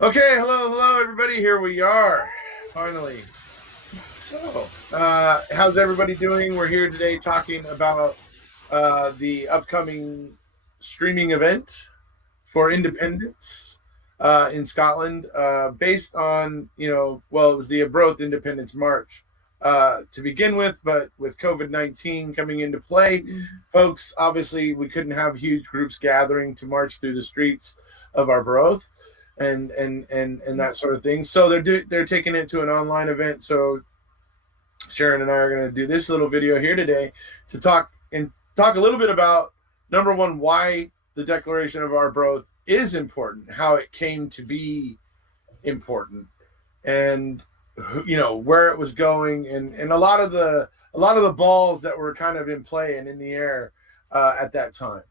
Okay, hello, everybody. Here we are, finally. So, how's everybody doing? We're here today talking about the upcoming streaming event for independence in Scotland, based on, well, it was the Arbroath Independence March to begin with, but with COVID-19 coming into play, folks, obviously, we couldn't have huge groups gathering to march through the streets of Arbroath and that sort of thing. So they're taking it to an online event. So Sharon and I are going to do this little video here today to talk a little bit about, number one, why the Declaration of Arbroath is important, how it came to be important, and where it was going, and a lot of the balls that were kind of in play and in the air at that time.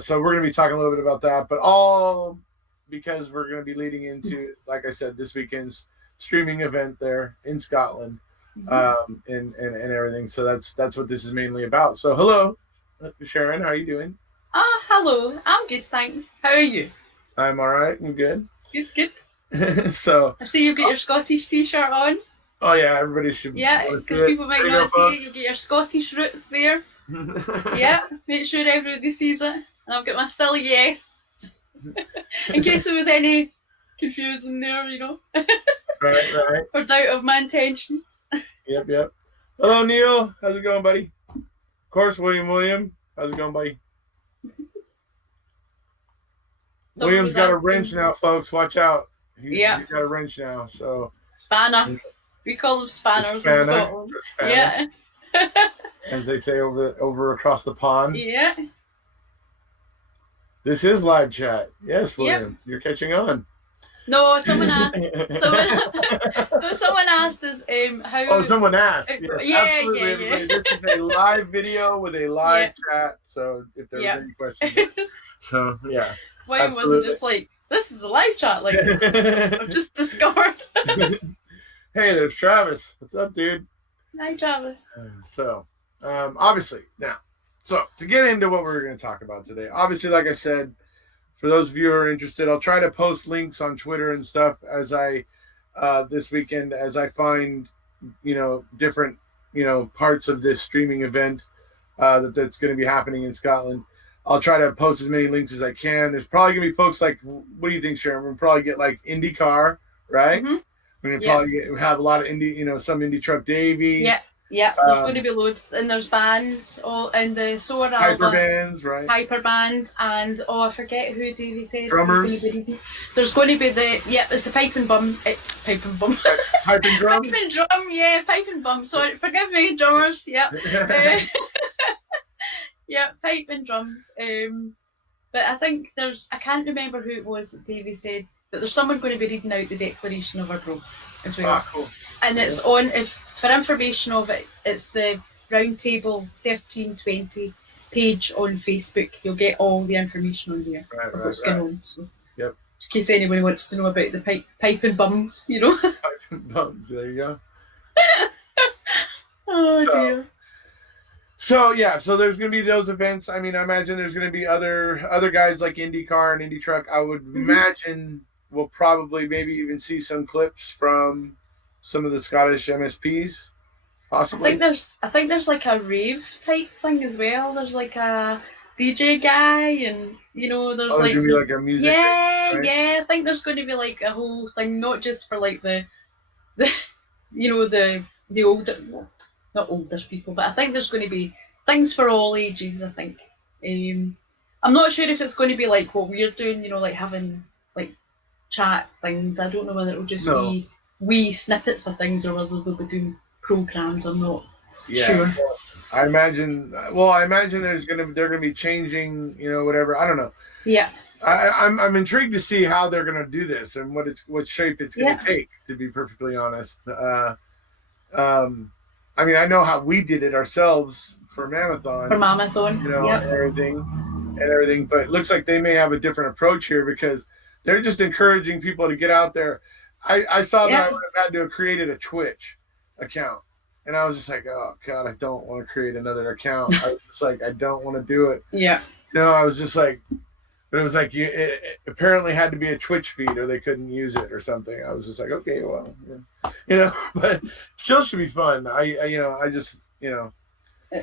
So we're going to be talking a little bit about that, but all because we're going to be leading into, like I said, this weekend's streaming event there in Scotland, and everything. So that's what this is mainly about. So hello, Sharon, how are you doing? Hello. I'm good, thanks. How are you? I'm all right. I'm good. Good, good. So I see you've got your Scottish t-shirt on. oh yeah, everybody should Yeah, because people might not see it. You've got your Scottish roots there. Yeah, make sure everybody sees it. And I've got my still yes. In case there was any confusion there, right. or doubt of my intentions. Yep. Hello, Neil. How's it going, buddy? Of course, William. How's it going, buddy? William's got a wrench now, folks. Watch out. He's got a wrench now. So Spanner. We call them spanners in Scotland. Yeah. As they say over across the pond. Yeah. This is live chat. Yes, William. You're catching on. No, someone asked. Someone asked us how. Oh, someone asked. Yes, absolutely. This is a live video with a live chat. So if there's any questions, so yeah. Why wasn't just like, this is a live chat? Like, I've just discovered. Hey, there's Travis. What's up, dude? Hi, Travis. So, obviously, now, so to get into what we're going to talk about today, obviously, like I said, for those of you who are interested, I'll try to post links on Twitter and stuff as I, this weekend, as I find, different, parts of this streaming event that's going to be happening in Scotland. I'll try to post as many links as I can. There's probably going to be folks like, what do you think, Sharon? We'll probably get like IndyCar, right? Mm-hmm. We're going to probably have a lot of some Indie Truck Davy. Yeah, there's going to be loads, and there's bands, and the Soar Hyper bands, right? Hyper band, and I forget who Davey said. Drummers. There's going to be it's the pipe and bum. Pipe and bum. Pipe and drum. Pipe and drum, yeah, pipe and bum. Sorry, forgive me, drummers. Yeah. Yeah, pipe and drums. But I think I can't remember who it was that Davey said, but there's someone going to be reading out the Declaration of Arbroath as well. Cool. And it's on, for information of it, it's the Roundtable 1320 page on Facebook. You'll get all the information on there. Right. What's going on. So, in case anybody wants to know about the pipe and bums, Pipe and bums, there you go. Oh, dear. So there's going to be those events. I mean, I imagine there's going to be other guys like IndyCar and Indie Truck. I would imagine we'll probably maybe even see some clips from some of the Scottish MSPs, possibly. I think there's like a rave type thing as well. There's like a DJ guy, and there's like gonna be like a music. Yeah, thing, right? Yeah. I think there's going to be like a whole thing, not just for like the older. Not older people, but I think there's going to be things for all ages, I think. I'm not sure if it's going to be like what we're doing, like having like chat things. I don't know whether it'll just be wee snippets of things or whether they'll be doing programs. I'm not sure. I imagine they're going to be changing, whatever. I don't know. Yeah. I'm intrigued to see how they're going to do this and what shape it's going to take, to be perfectly honest. I mean, I know how we did it ourselves for Mammothon. And everything. But it looks like they may have a different approach here because they're just encouraging people to get out there. I saw that I would have had to have created a Twitch account. And I was just like, oh, God, I don't want to create another account. I was just like, I don't want to do it. Yeah. I was just like, but it was like it apparently had to be a Twitch feed or they couldn't use it or something. I was just like, okay, well, but still should be fun. I just,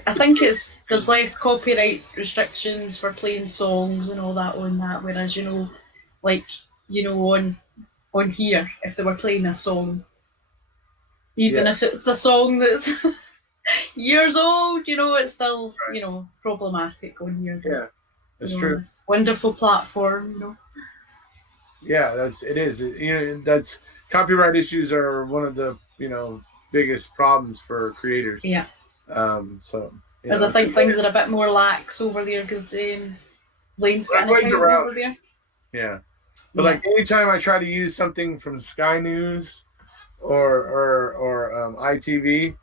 I think it's there's less copyright restrictions for playing songs and all that on that, whereas like on here, if they were playing a song, even if it's a song that's years old, it's still problematic on here. Yeah, that's true. This wonderful platform. Yeah, it is. That's copyright issues are one of the biggest problems for creators. Yeah. So. Because I think things are a bit more lax over there because Lane's got an account over there. Yeah. But like anytime I try to use something from Sky News or ITV,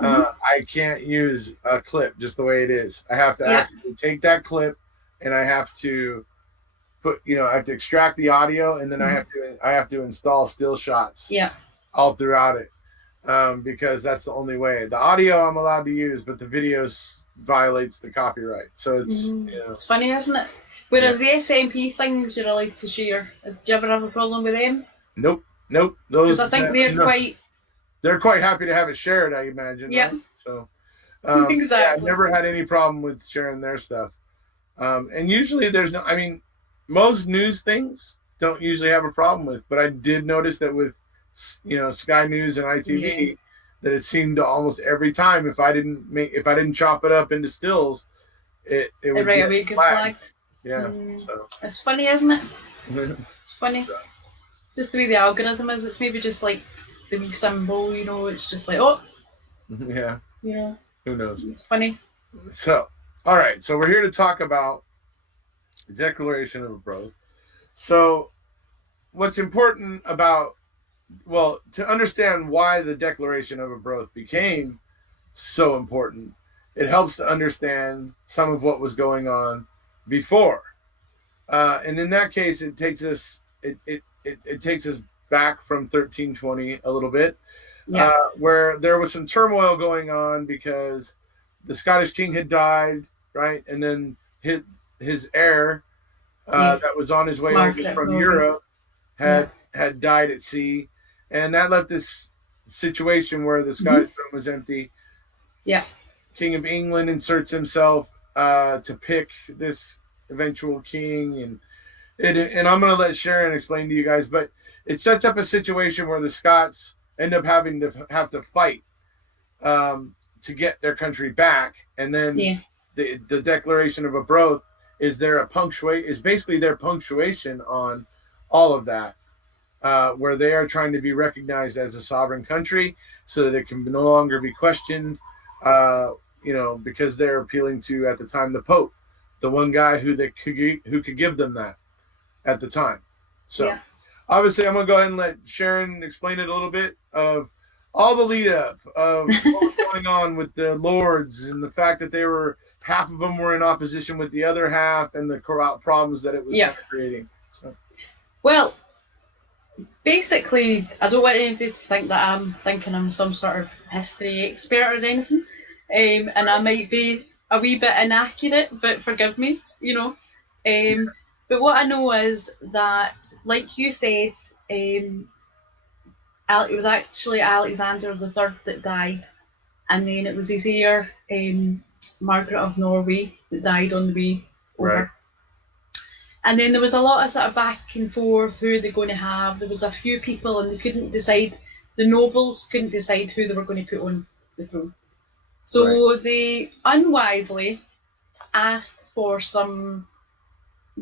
I can't use a clip just the way it is. I have to actually take that clip and I have to I have to extract the audio and then I have to install still shots all throughout it. Because that's the only way. The audio I'm allowed to use, but the video violates the copyright. So it's it's funny, isn't it? Whereas the SMP things you're allowed to share. Did you ever have a problem with them? Nope. Those I think they're quite happy to have it shared, I imagine. Yeah. Right? So exactly. I've never had any problem with sharing their stuff. And usually most news things don't usually have a problem with, but I did notice that with Sky News and ITV that it seemed to almost every time if I didn't chop it up into stills, it would right away get flagged. Yeah. So it's funny, isn't it? It's funny. Just the way the algorithm is, it's maybe just like the wee symbol, it's just like yeah. Yeah. Who knows? It's funny. So all right, so we're here to talk about the Declaration of Arbroath. So what's important about to understand why the Declaration of Arbroath became so important, it helps to understand some of what was going on before. And in that case, it takes us back from 1320 a little bit, where there was some turmoil going on because the Scottish king had died, right? And then his heir that was on his way over from Europe had died at sea. And that left this situation where the Scottish throne was empty. Yeah. King of England inserts himself to pick this eventual king. And I'm going to let Sharon explain to you guys, but it sets up a situation where the Scots end up having to fight to get their country back. And then the Declaration of Arbroath is basically their punctuation on all of that. Where they are trying to be recognized as a sovereign country so that it can no longer be questioned, because they're appealing to, at the time, the Pope, the one guy who could give them that at the time. So obviously I'm going to go ahead and let Sharon explain it a little bit of all the lead up of what was going on with the lords and the fact that half of them were in opposition with the other half and the problems that it was creating. So. Well, basically, I don't want anybody to think that I'm thinking I'm some sort of history expert or anything, and I might be a wee bit inaccurate, but forgive me, But what I know is that, like you said, it was actually Alexander the Third that died, and then it was his heir, Margaret of Norway, that died on the way over. Right. And then there was a lot of sort of back and forth, who they're going to have. There was a few people and they couldn't decide, the nobles couldn't decide who they were going to put on the throne. So they unwisely asked for some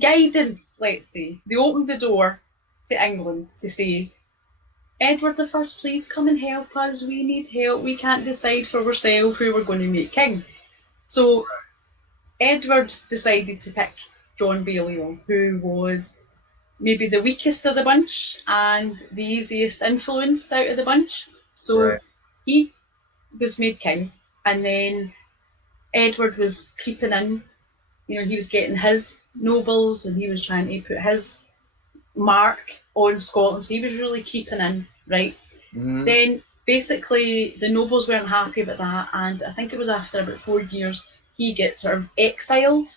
guidance, let's say. They opened the door to England to say, Edward the First, please come and help us. We need help. We can't decide for ourselves who we're going to make king. So Edward decided to pick John Balliol, who was maybe the weakest of the bunch and the easiest influenced out of the bunch. So he was made king, and then Edward was keeping in, he was getting his nobles and he was trying to put his mark on Scotland. So he was really keeping in, right? Mm-hmm. Then basically the nobles weren't happy about that, and I think it was after about 4 years he gets sort of exiled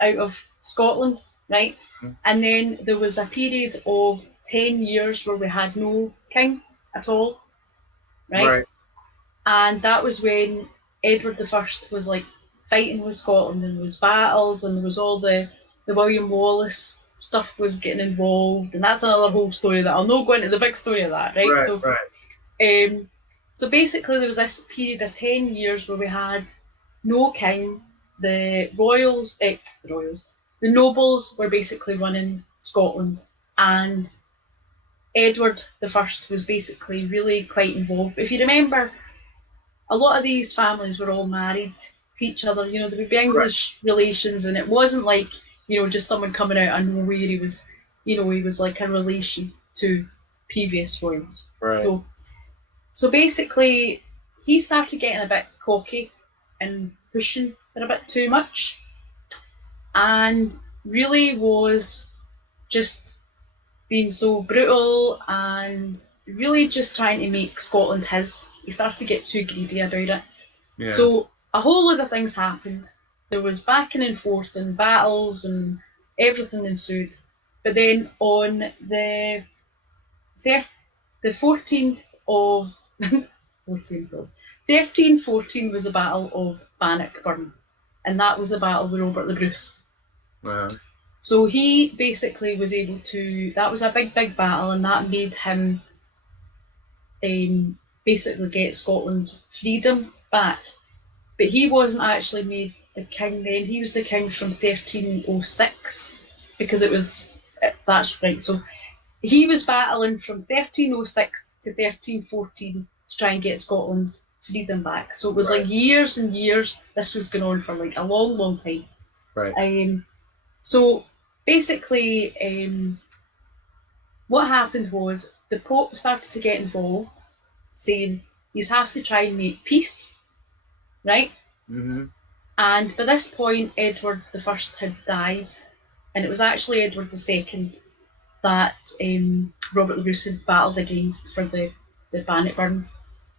out of Scotland, right? And then there was a period of 10 years where we had no king at all, right? Right. And that was when Edward the First was like fighting with Scotland, and there was battles, and there was all the William Wallace stuff was getting involved, and that's another whole story that I'll not go into the big story of that, right? Right. So, Right. so basically there was this period of 10 years where we had no king. The the nobles were basically running Scotland, and Edward the First was basically really quite involved. If you remember, a lot of these families were all married to each other. You know, there would be Right. English relations, and it wasn't like, you know, just someone coming out of nowhere. He was, you know, he was like a relation to previous royals. Right. So basically, he started getting a bit cocky and pushing for a bit too much, and really was just being so brutal and really just trying to make Scotland his. He started to get too greedy about it. Yeah. So a whole lot of things happened. There was backing and forth and battles and everything ensued. But then on the 14th of 1314 was the Battle of Bannockburn, and that was a battle with Robert the Bruce. Uh-huh. So he basically was able to. That was a big battle, and that made him basically get Scotland's freedom back. But he wasn't actually made the king then. He was the king from 1306, because it was. That's right. So he was battling from 1306 to 1314 to try and get Scotland's freedom back. So it was like years and years. This was going on for like a long time. Right. So basically, what happened was the Pope started to get involved, saying he's have to try and make peace, right? Mm-hmm. And by this point, Edward the First had died, and it was actually Edward the Second that Robert the Bruce had battled against for the Bannockburn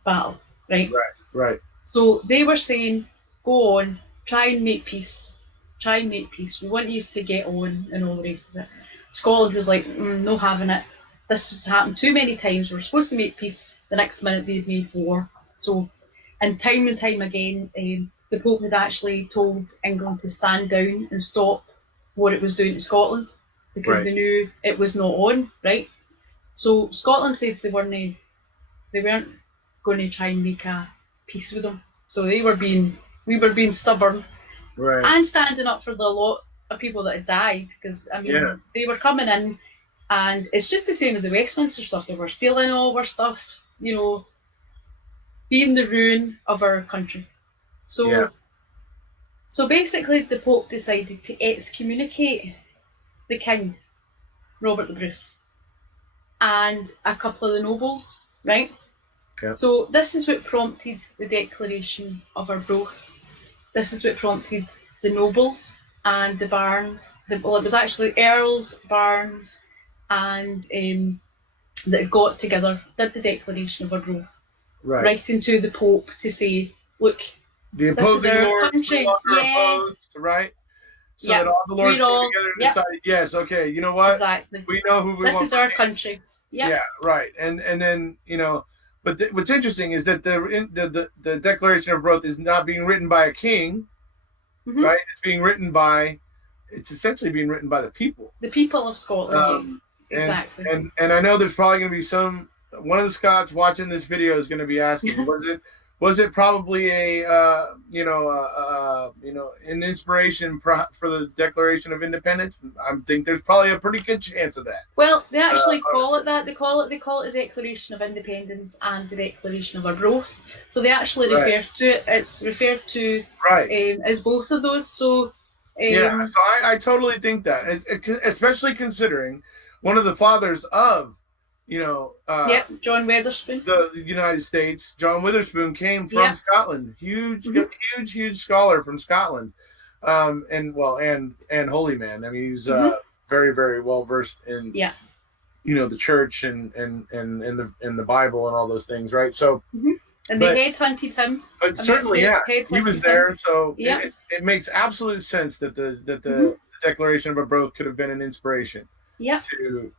battle, right? Right. So they were saying, go on, try and make peace. Try and make peace. We want you to get on and all the rest of it. Scotland was like, no having it. This has happened too many times. We're supposed to make peace. The next minute they'd made war. So, and time again, the Pope had actually told England to stand down and stop what it was doing to Scotland, because they knew it was not on, right? So Scotland said they weren't going to try and make a peace with them. So we were being stubborn, right, and standing up for the lot of people that had died, because I mean they were coming in, and it's just the same as the Westminster stuff. They were stealing all our stuff, you know, being the ruin of our country. So basically, the Pope decided to excommunicate the King, Robert the Bruce, and a couple of the nobles, right? Yeah. So this is what prompted the Declaration of Arbroath. This is what prompted the nobles and the barons. Well, it was actually earls, barons, and that got together, did the Declaration of Arbroath, writing to the Pope to say, look, the opposing lords country. No longer opposed, right? So that all the lords came together and decided, yes, okay, you know what? Exactly. We know who we want. This is our country. Yep. Yeah, right. And then, you know, but what's interesting is that the Declaration of Arbroath is not being written by a king, right? It's essentially being written by the people. The people of Scotland. Exactly. And I know there's probably going to be one of the Scots watching this video is going to be asking, was it probably an inspiration for the Declaration of Independence? I think there's probably a pretty good chance of that. Well, they actually call it that. They call it the Declaration of Independence and the Declaration of Arbroath. So they actually refer to it. It's referred to as both of those. So so I totally think that, especially considering one of the fathers of John Witherspoon. The United States, John Witherspoon, came from Scotland. Huge scholar from Scotland, and holy man. I mean, he was very, very well versed in the church and the Bible and all those things, right? So, and they headhunted him. But certainly, he was there. So it makes absolute sense that the the Declaration of Arbroath could have been an inspiration Yeah.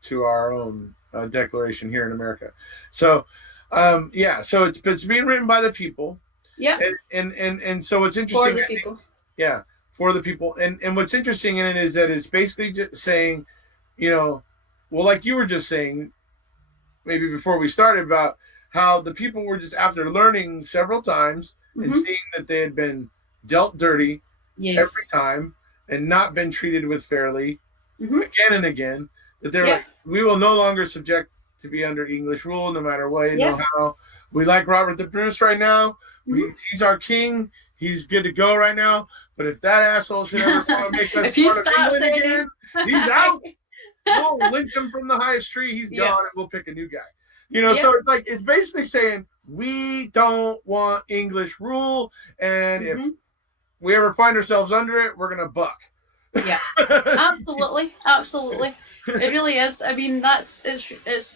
to our own declaration here in America. So, so it's being written by the people. Yeah. And so what's For interesting, the people. yeah, for the people. And what's interesting in it is that it's basically just saying, well, like you were just saying, maybe before we started, about how the people were just, after learning several times and seeing that they had been dealt dirty every time and not been treated with fairly again and again, that they're like, we will no longer subject to be under English rule, no matter what, how. We like Robert the Bruce right now. He's our king. He's good to go right now. But if that asshole should ever want to make us part of England again, he's out. We'll lynch him from the highest tree. He's gone, and we'll pick a new guy. So it's like, it's basically saying we don't want English rule, and if we ever find ourselves under it, we're gonna buck. Yeah, absolutely. It really is. I mean, it's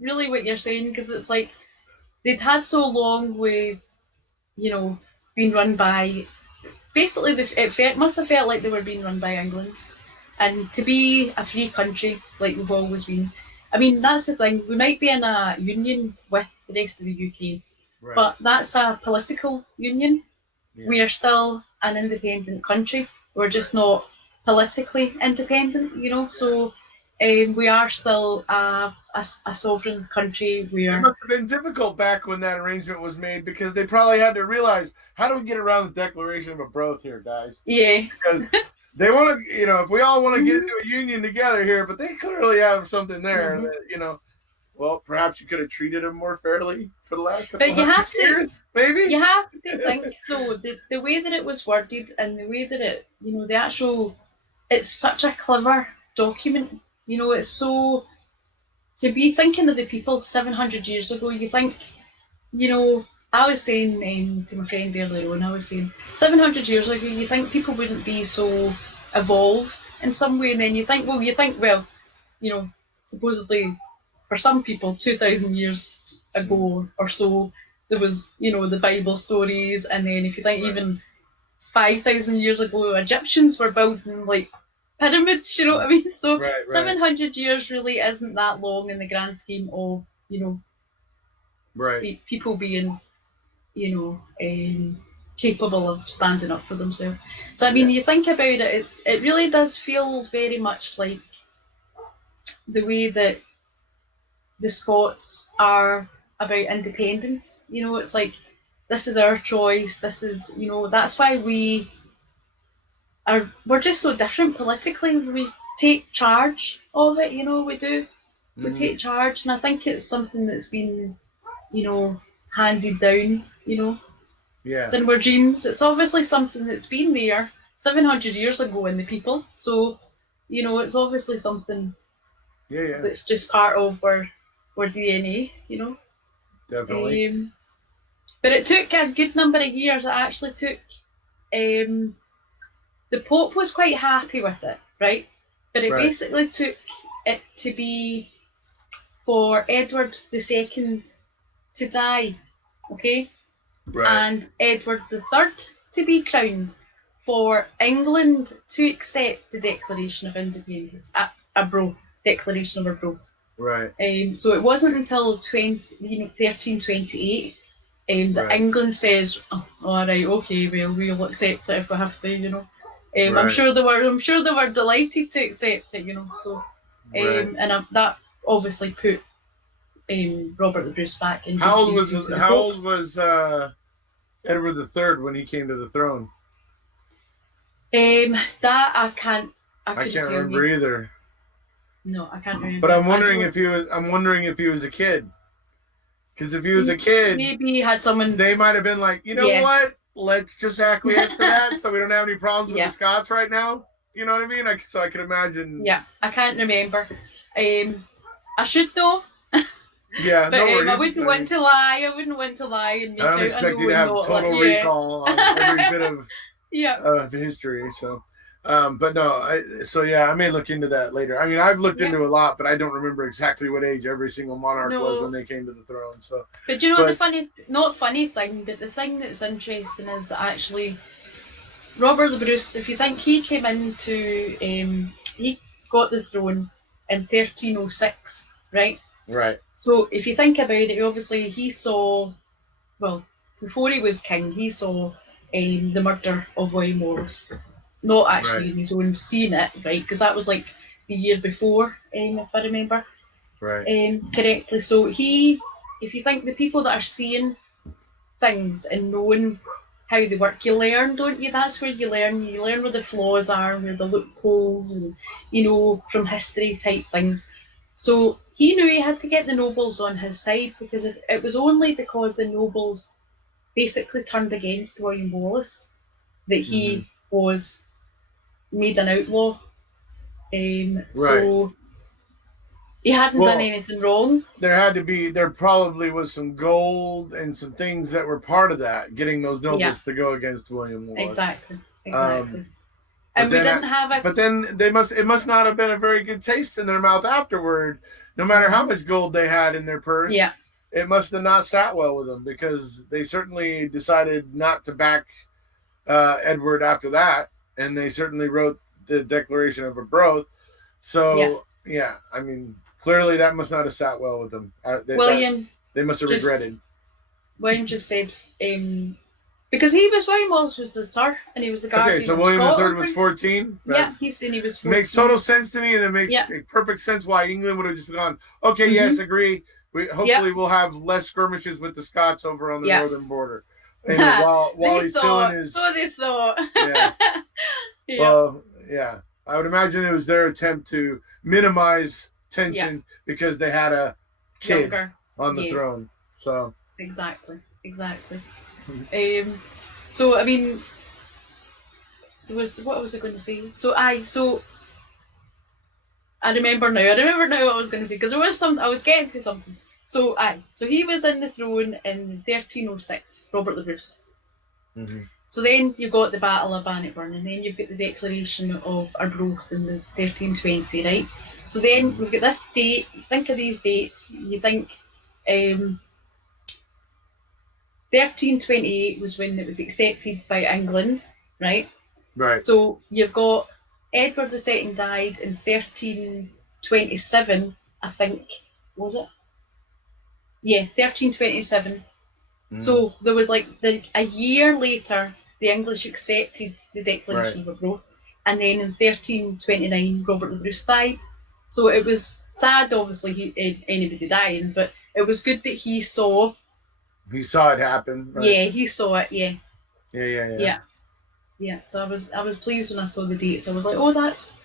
really what you're saying, because it's like they'd had so long with, being run by. Basically, it must have felt like they were being run by England, and to be a free country like we've always been. I mean, that's the thing. We might be in a union with the rest of the UK, but that's a political union. Yeah. We are still an independent country. We're just not politically independent, So we are still a sovereign country. It must have been difficult back when that arrangement was made, because they probably had to realize, how do we get around the Declaration of Arbroath here, guys? Yeah. Because they want to, if we all want to get into a union together here, but they clearly have something there that, well, perhaps you could have treated them more fairly for the last couple of years, maybe? You have to think, though, the way that it was worded and the way that it, it's such a clever document. It's so, to be thinking of the people 700 years ago, you think, I was saying to my friend earlier on, I was saying 700 years ago, you think people wouldn't be so evolved in some way, and then you think, supposedly for some people 2,000 years ago or so, there was, the Bible stories, and then if you think even 5,000 years ago, Egyptians were building like pyramids, you know what I mean? So 700 years really isn't that long in the grand scheme of, people being, capable of standing up for themselves. So I mean, you think about it, it really does feel very much like the way that the Scots are about independence. It's like, this is our choice. This is, that's why we're just so different politically. We take charge of it, we do. We take charge, and I think it's something that's been, handed down, It's in our genes. It's obviously something that's been there 700 years ago in the people. So, it's obviously something that's just part of our DNA, Definitely. But it took a good number of years. It actually took. The Pope was quite happy with it, right? But it basically took it to be for Edward II to die, okay? And Edward III to be crowned, for England to accept the Declaration of Independence, Arbroath, Declaration of Arbroath. So it wasn't until 1328 that England says, oh, all right, okay, well, we'll accept it if we have to, I'm sure they were delighted to accept it, So, and that obviously put Robert the Bruce back in. How old was Edward III when he came to the throne? That I can't remember either. No, I can't remember. But I'm wondering if he was a kid. Because if he was a kid, maybe he had someone. They might have been like, what? Let's just acquiesce to that, so we don't have any problems with the Scots right now. You know what I mean? So I can imagine. Yeah, I can't remember. I should know. Yeah, but no worries. I wouldn't want to lie. And make I don't expect you to have total recall on every bit of history. So, but no. I may look into that later. I mean, I've looked into a lot, but I don't remember exactly what age every single monarch was when they came to the throne. So, but the funny thing, but the thing that's interesting is that actually Robert the Bruce, if you think he came into, he got the throne in 1306, right? Right. So if you think about it, obviously he saw, well, before he was king, he saw the murder of William Wallace. Not actually Right. in his own, seeing it, right? Because that was like the year before, if I remember Right. correctly. So if you think the people that are seeing things and knowing how they work, you learn, don't you? That's where you learn. You learn where the flaws are, where the loopholes, and from history type things. So he knew he had to get the nobles on his side, because if it was only because the nobles basically turned against William Wallace that he was made an outlaw. Right. So he hadn't done anything wrong. There probably was some gold and some things that were part of that, getting those nobles to go against William Wallace. Exactly. And we didn't have a. But then it must not have been a very good taste in their mouth afterward. No matter how much gold they had in their purse, it must have not sat well with them, because they certainly decided not to back Edward after that, and they certainly wrote the Declaration of Arbroath. So yeah, I mean, clearly that must not have sat well with them. They must have regretted. William just said, because William Wallace was the Sir, and he was the guardian. Okay, so William III was 14. Yeah, he's saying he was 14. Makes total sense to me, and it makes perfect sense why England would have just gone, okay, yes, agree. We'll have less skirmishes with the Scots over on the northern border. And while he's doing his, so they thought. Yeah. Well, yeah. I would imagine it was their attempt to minimize tension because they had a kid on the throne. So exactly. So I mean, what was I going to say? So I remember now what I was going to say, because there was something I was getting to something. So he was in the throne in 1306, Robert the Bruce. So then you've got the Battle of Bannockburn, and then you've got the Declaration of Arbroath in the 1320, right? So then we've got this date. Think of these dates. You think 1328 was when it was accepted by England, right? Right. So you've got Edward II died in 1327, I think, was it? Yeah, 1327. So there was like a year later, the English accepted the Declaration of Arbroath, and then in 1329, Robert the Bruce died. So it was sad, obviously, anybody dying, but it was good that he saw. He saw it happen. Right? Yeah, he saw it. Yeah. Yeah. So I was pleased when I saw the dates. I was like, oh, that's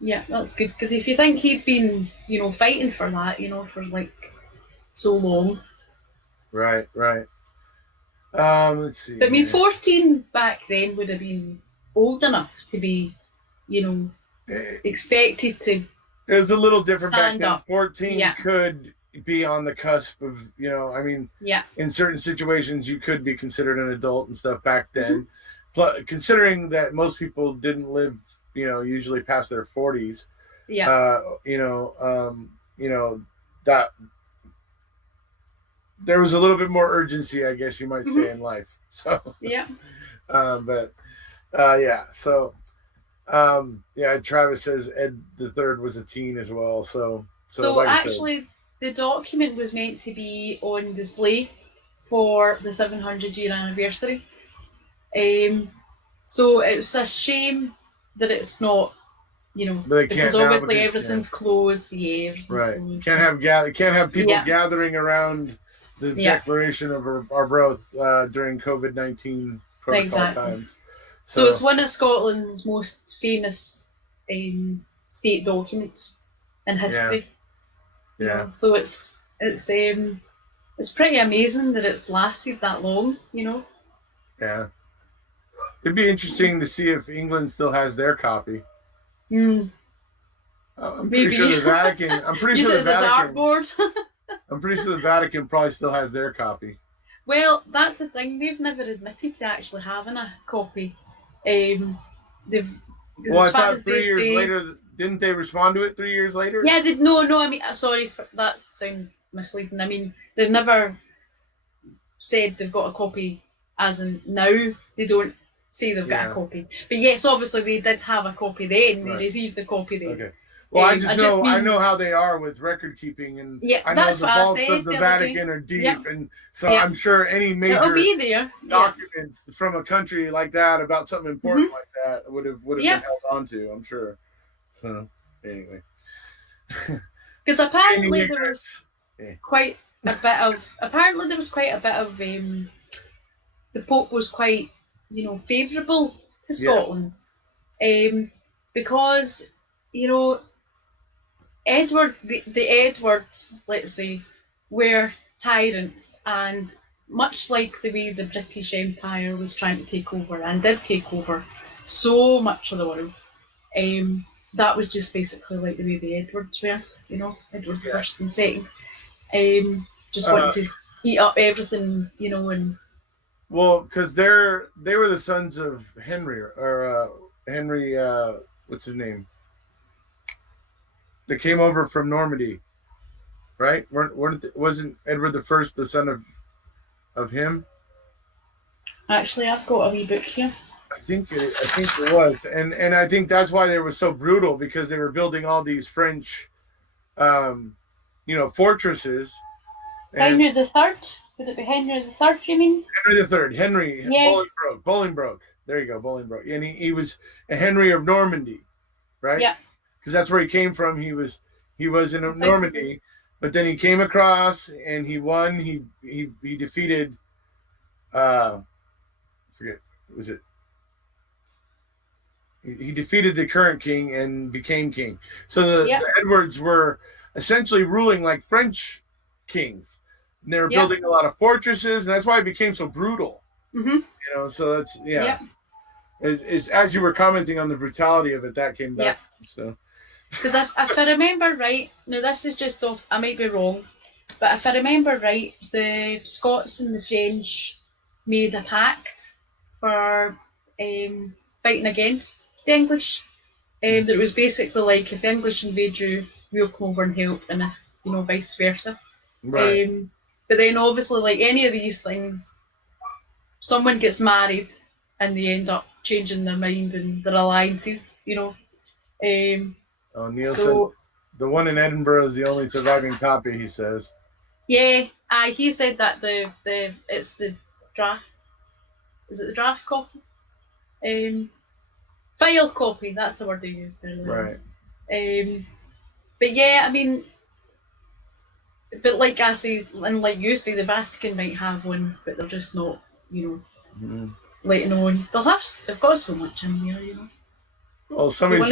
good, because if you think he'd been, fighting for that, for like so long. Right. Let's see. But I mean, 14 back then would have been old enough to be, expected to. It was a little different back then. Up. 14 could be on the cusp of, in certain situations you could be considered an adult and stuff back then. Plus, considering that most people didn't live, usually past their 40s. That there was a little bit more urgency, I guess you might say, in life. So Travis says Ed the Third was a teen as well. So like actually, the document was meant to be on display for the 700-year anniversary. So it's a shame that it's not. Because obviously everything's closed. Yeah, right. Closed. Can't have people gathering around the Declaration of Arbroath during COVID-19 protocol times. So it's one of Scotland's most famous state documents in history. Yeah. So it's pretty amazing that it's lasted that long. Yeah. It'd be interesting to see if England still has their copy. I'm pretty sure the Vatican. I'm pretty sure the Vatican. I'm pretty sure the Vatican probably still has their copy. Well, that's the thing. They've never admitted to actually having a copy. I thought 3 years later. Didn't they respond to it 3 years later? Yeah, no. I mean, sorry, that sounds misleading. I mean, they've never said they've got a copy. As in now, they don't say they've got a copy. But yes, obviously they did have a copy then. They received the copy then. Okay. Well, I know how they are with record keeping, and I know the vaults of the Vatican are deep, and so I'm sure any major document from a country like that about something important like that would have been held on to, I'm sure. So anyway, because apparently there was quite a bit of the Pope was quite favourable to Scotland, because the Edwards, let's say, were tyrants, and much like the way the British Empire was trying to take over and did take over so much of the world, that was just basically like the way the Edwards were, Edward first and second, just wanted to eat up everything, and well, because they were the sons of Henry, or Henry, what's his name? They came over from Normandy, right? Wasn't Edward the First the son of him? Actually, I've got a wee book here. I think it was, and I think that's why they were so brutal, because they were building all these French, fortresses. Henry the Third. Would it be Henry the Third? You mean? Henry the Third. Henry Bolingbroke. There you go, Bolingbroke. And he was a Henry of Normandy, right? Yeah. Because that's where he came from. He was in Normandy, but then he came across and he won. He defeated. Forget, was it? He defeated the current king and became king. So the Edwards were essentially ruling like French kings. And they were building a lot of fortresses, and that's why it became so brutal. Mm-hmm. So that's It's as you were commenting on the brutality of it, that came back. So, because if I remember right, now this is just off, I might be wrong, but if I remember right, the Scots and the French made a pact for fighting against the English. That it was basically like, if the English invade you, we'll come over and help, and vice versa. Right. But then obviously, like any of these things, someone gets married and they end up changing their mind and their alliances, Neil said the one in Edinburgh is the only surviving copy, he says. Yeah, he said that it's the draft. Is it the draft copy? File copy, that's the word they used there. Right. But yeah, I mean, but like I say, and like you say, the Vatican might have one, but they're just not, letting on. They've got so much in there, Well, somebody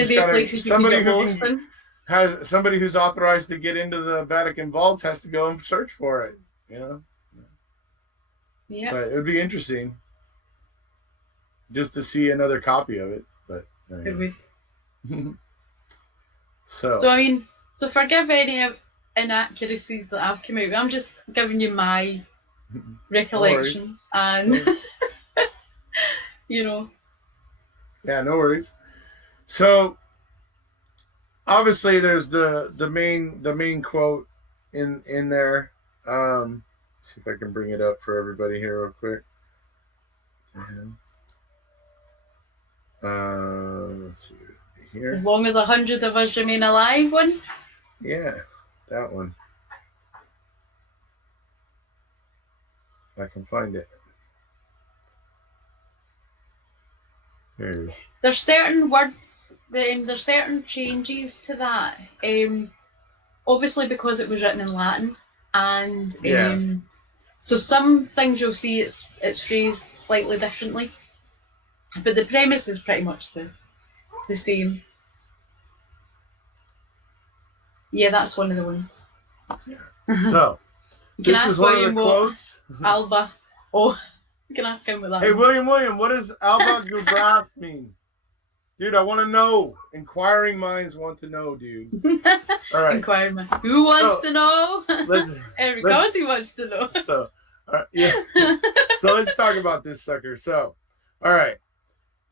who's authorized to get into the Vatican vaults has to go and search for it, Yeah. But it would be interesting just to see another copy of it. But it would. So I mean, forgive any inaccuracies that I've come out with. I'm just giving you my recollections, and Yeah, no worries. So obviously there's the main quote in there. See if I can bring it up for everybody here real quick. Let's see here. As long as 100 of us remain alive, one. Yeah, that one. I can find it. There it is. There's certain words, there's certain changes to that. Obviously because it was written in Latin, and so some things you'll see it's phrased slightly differently, but the premise is pretty much the same. Yeah, that's one of the ones. Yeah. So this is one of the quotes. Alba. Oh, you can ask him with that. Hey, William, what does Alba Gubrath mean? Dude, I want to know. Inquiring minds want to know, dude. All right. Inquiring minds. Who wants to know? Every country wants to know. So, so let's talk about this sucker. So, all right.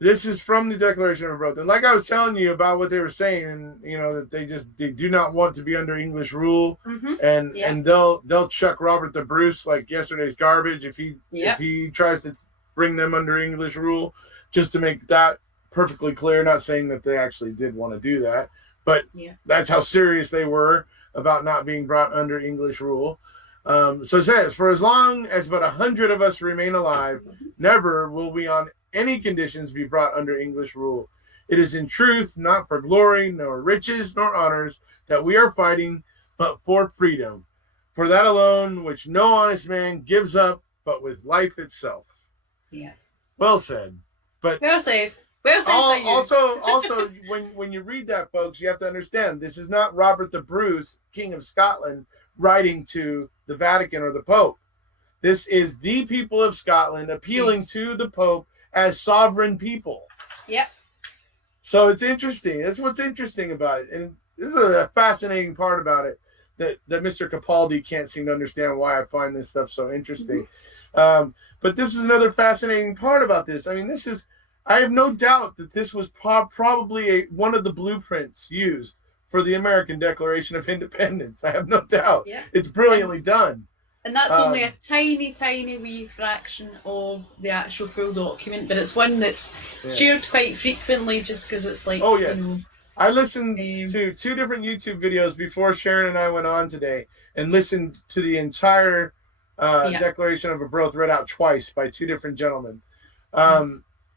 This is from the Declaration of Arbroath. And like I was telling you about what they were saying, that they do not want to be under English rule, and they'll chuck Robert the Bruce like yesterday's garbage if he tries to bring them under English rule, Just to make that perfectly clear, not saying that they actually did want to do that, but that's how serious they were about not being brought under English rule. So it says, for as long as but 100 of us remain alive, never will we on any conditions be brought under English rule. It is in truth not for glory, nor riches, nor honors that we are fighting, but for freedom. For that alone, which no honest man gives up, but with life itself. Yeah. Well said. But well said. Well said. Also, when you read that, folks, you have to understand this is not Robert the Bruce, King of Scotland, writing to the Vatican or the Pope. This is the people of Scotland appealing to the Pope as sovereign people. Yep. So it's interesting. That's what's interesting about it. And this is a fascinating part about it that Mr. Capaldi can't seem to understand why I find this stuff so interesting. But this is another fascinating part about this. I mean, I have no doubt that this was probably one of the blueprints used for the American Declaration of Independence. I have no doubt. Yeah. It's brilliantly done. And that's only a tiny, tiny wee fraction of the actual full document, but it's one that's shared quite frequently just because it's like, oh, yes. I listened to 2 different YouTube videos before Sharon and I went on today and listened to the entire Declaration of Arbroath read out twice by 2 different gentlemen.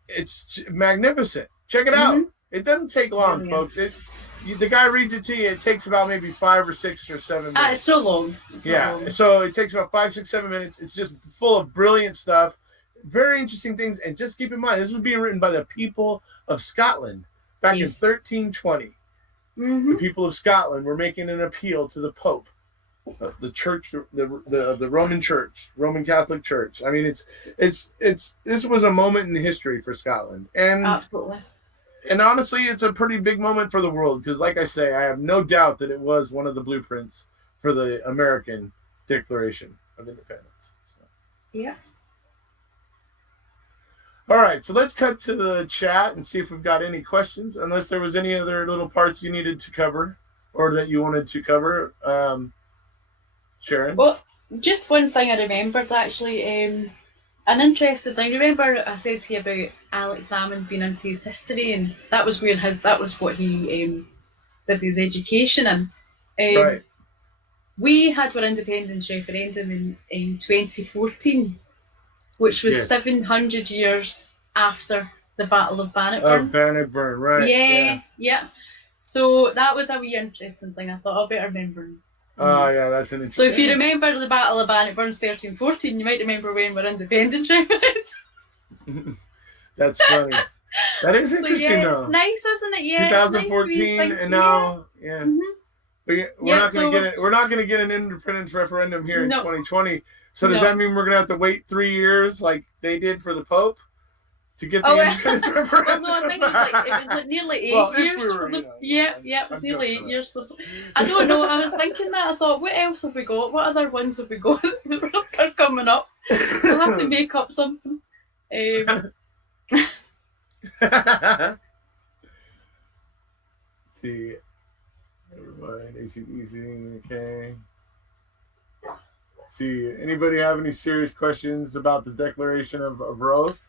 It's magnificent. Check it out. It doesn't take long, folks. The guy reads it to you. It takes about maybe 5 or 6 or 7 minutes. It's not long. So it takes about 5, 6, 7 minutes. It's just full of brilliant stuff, very interesting things. And just keep in mind, this was being written by the people of Scotland back in 1320. The people of Scotland were making an appeal to the Pope, the Church, the Roman Church, Roman Catholic Church. I mean, this was a moment in history for Scotland, and absolutely. And honestly, it's a pretty big moment for the world because, like I say, I have no doubt that it was one of the blueprints for the American Declaration of Independence. So. Yeah. All right, so let's cut to the chat and see if we've got any questions, unless there was any other little parts you needed to cover or that you wanted to cover. Sharon? Well, just one thing I remembered, actually. An interesting thing. Remember I said to you about Alex Salmond being into his history, and that was where that was what he did his education in. Right. We had our independence referendum in 2014, which was 700 years after the Battle of Bannockburn. Bannockburn, right. Yeah. So that was a wee interesting thing. I thought I better remember. Oh, yeah, that's an interesting. So if you remember the Battle of Bannockburn's 1314, you might remember when we're independent. That's funny. That is interesting, though. It's nice, isn't it? Yeah, 2014, nice and now, we're not going to get an independence referendum here in 2020. So does that mean we're going to have to wait 3 years like they did for the Pope to get the independence referendum? Well, no, I think it was nearly 8 years. It was nearly 8 years. I don't know. I was thinking that. I thought, what else have we got? What other ones have we got that are coming up? We'll have to make up something. See, everybody, easy, okay. See, anybody have any serious questions about the Declaration of Arbroath?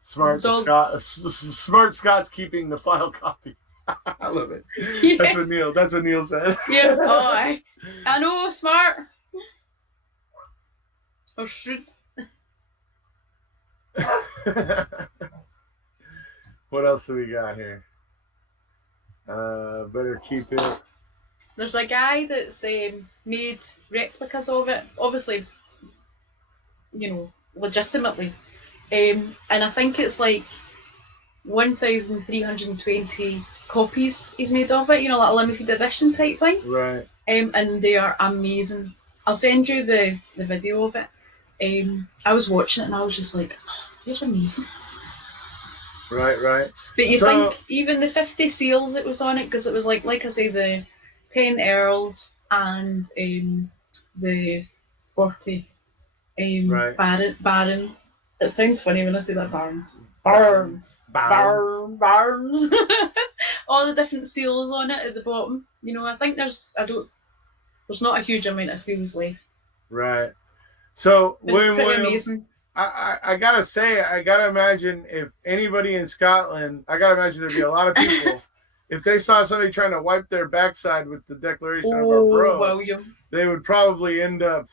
Smart Scott's keeping the file copy. I love it. Yeah. That's what Neil said. Yeah. Oh, I know, smart. Or shoot. What else do we got here? Better keep it. There's a guy that's made replicas of it, obviously, legitimately. And I think it's like 1,320 copies he's made of it, like a limited edition type thing. Right. And they are amazing. I'll send you the video of it. I was watching it and I was just like, oh, they're amazing. Right. But you think even the 50 seals that was on it, because it was like I say, the 10 earls and the 40 barons. It sounds funny when I say that, barons. All the different seals on it at the bottom. I think there's not a huge amount of seals left. Right. So But it's pretty William, amazing. I gotta say, I gotta imagine if anybody in Scotland, I gotta imagine there'd be a lot of people. If they saw somebody trying to wipe their backside with the Declaration of Oh, Arbroath, William. they would probably end up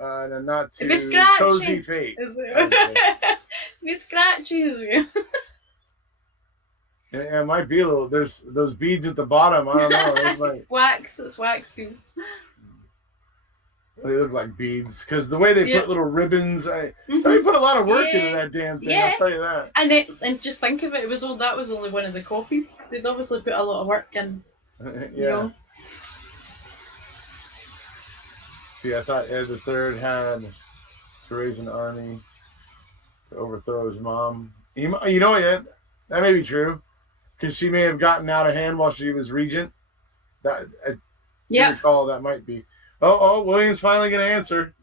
in a not It'd be too cozy scratchy. fate. Is I would say. it? It'd be scratchy. Yeah, it might be a little. There's those beads at the bottom. I don't know. Those might, Wax. It's wax seals. they look like beads because the way they Yeah. put little ribbons. Mhm. Somebody put a lot of work Yeah. into that damn thing. Yeah. I'll tell you that. And just think of it. That was only one of the copies. They'd obviously put a lot of work in. Yeah. You know. See, I thought Ed III had to raise an army to overthrow his mom. You know what? Yeah, that may be true because she may have gotten out of hand while she was regent. That I Yeah. recall that might be. Oh, William's finally going to answer.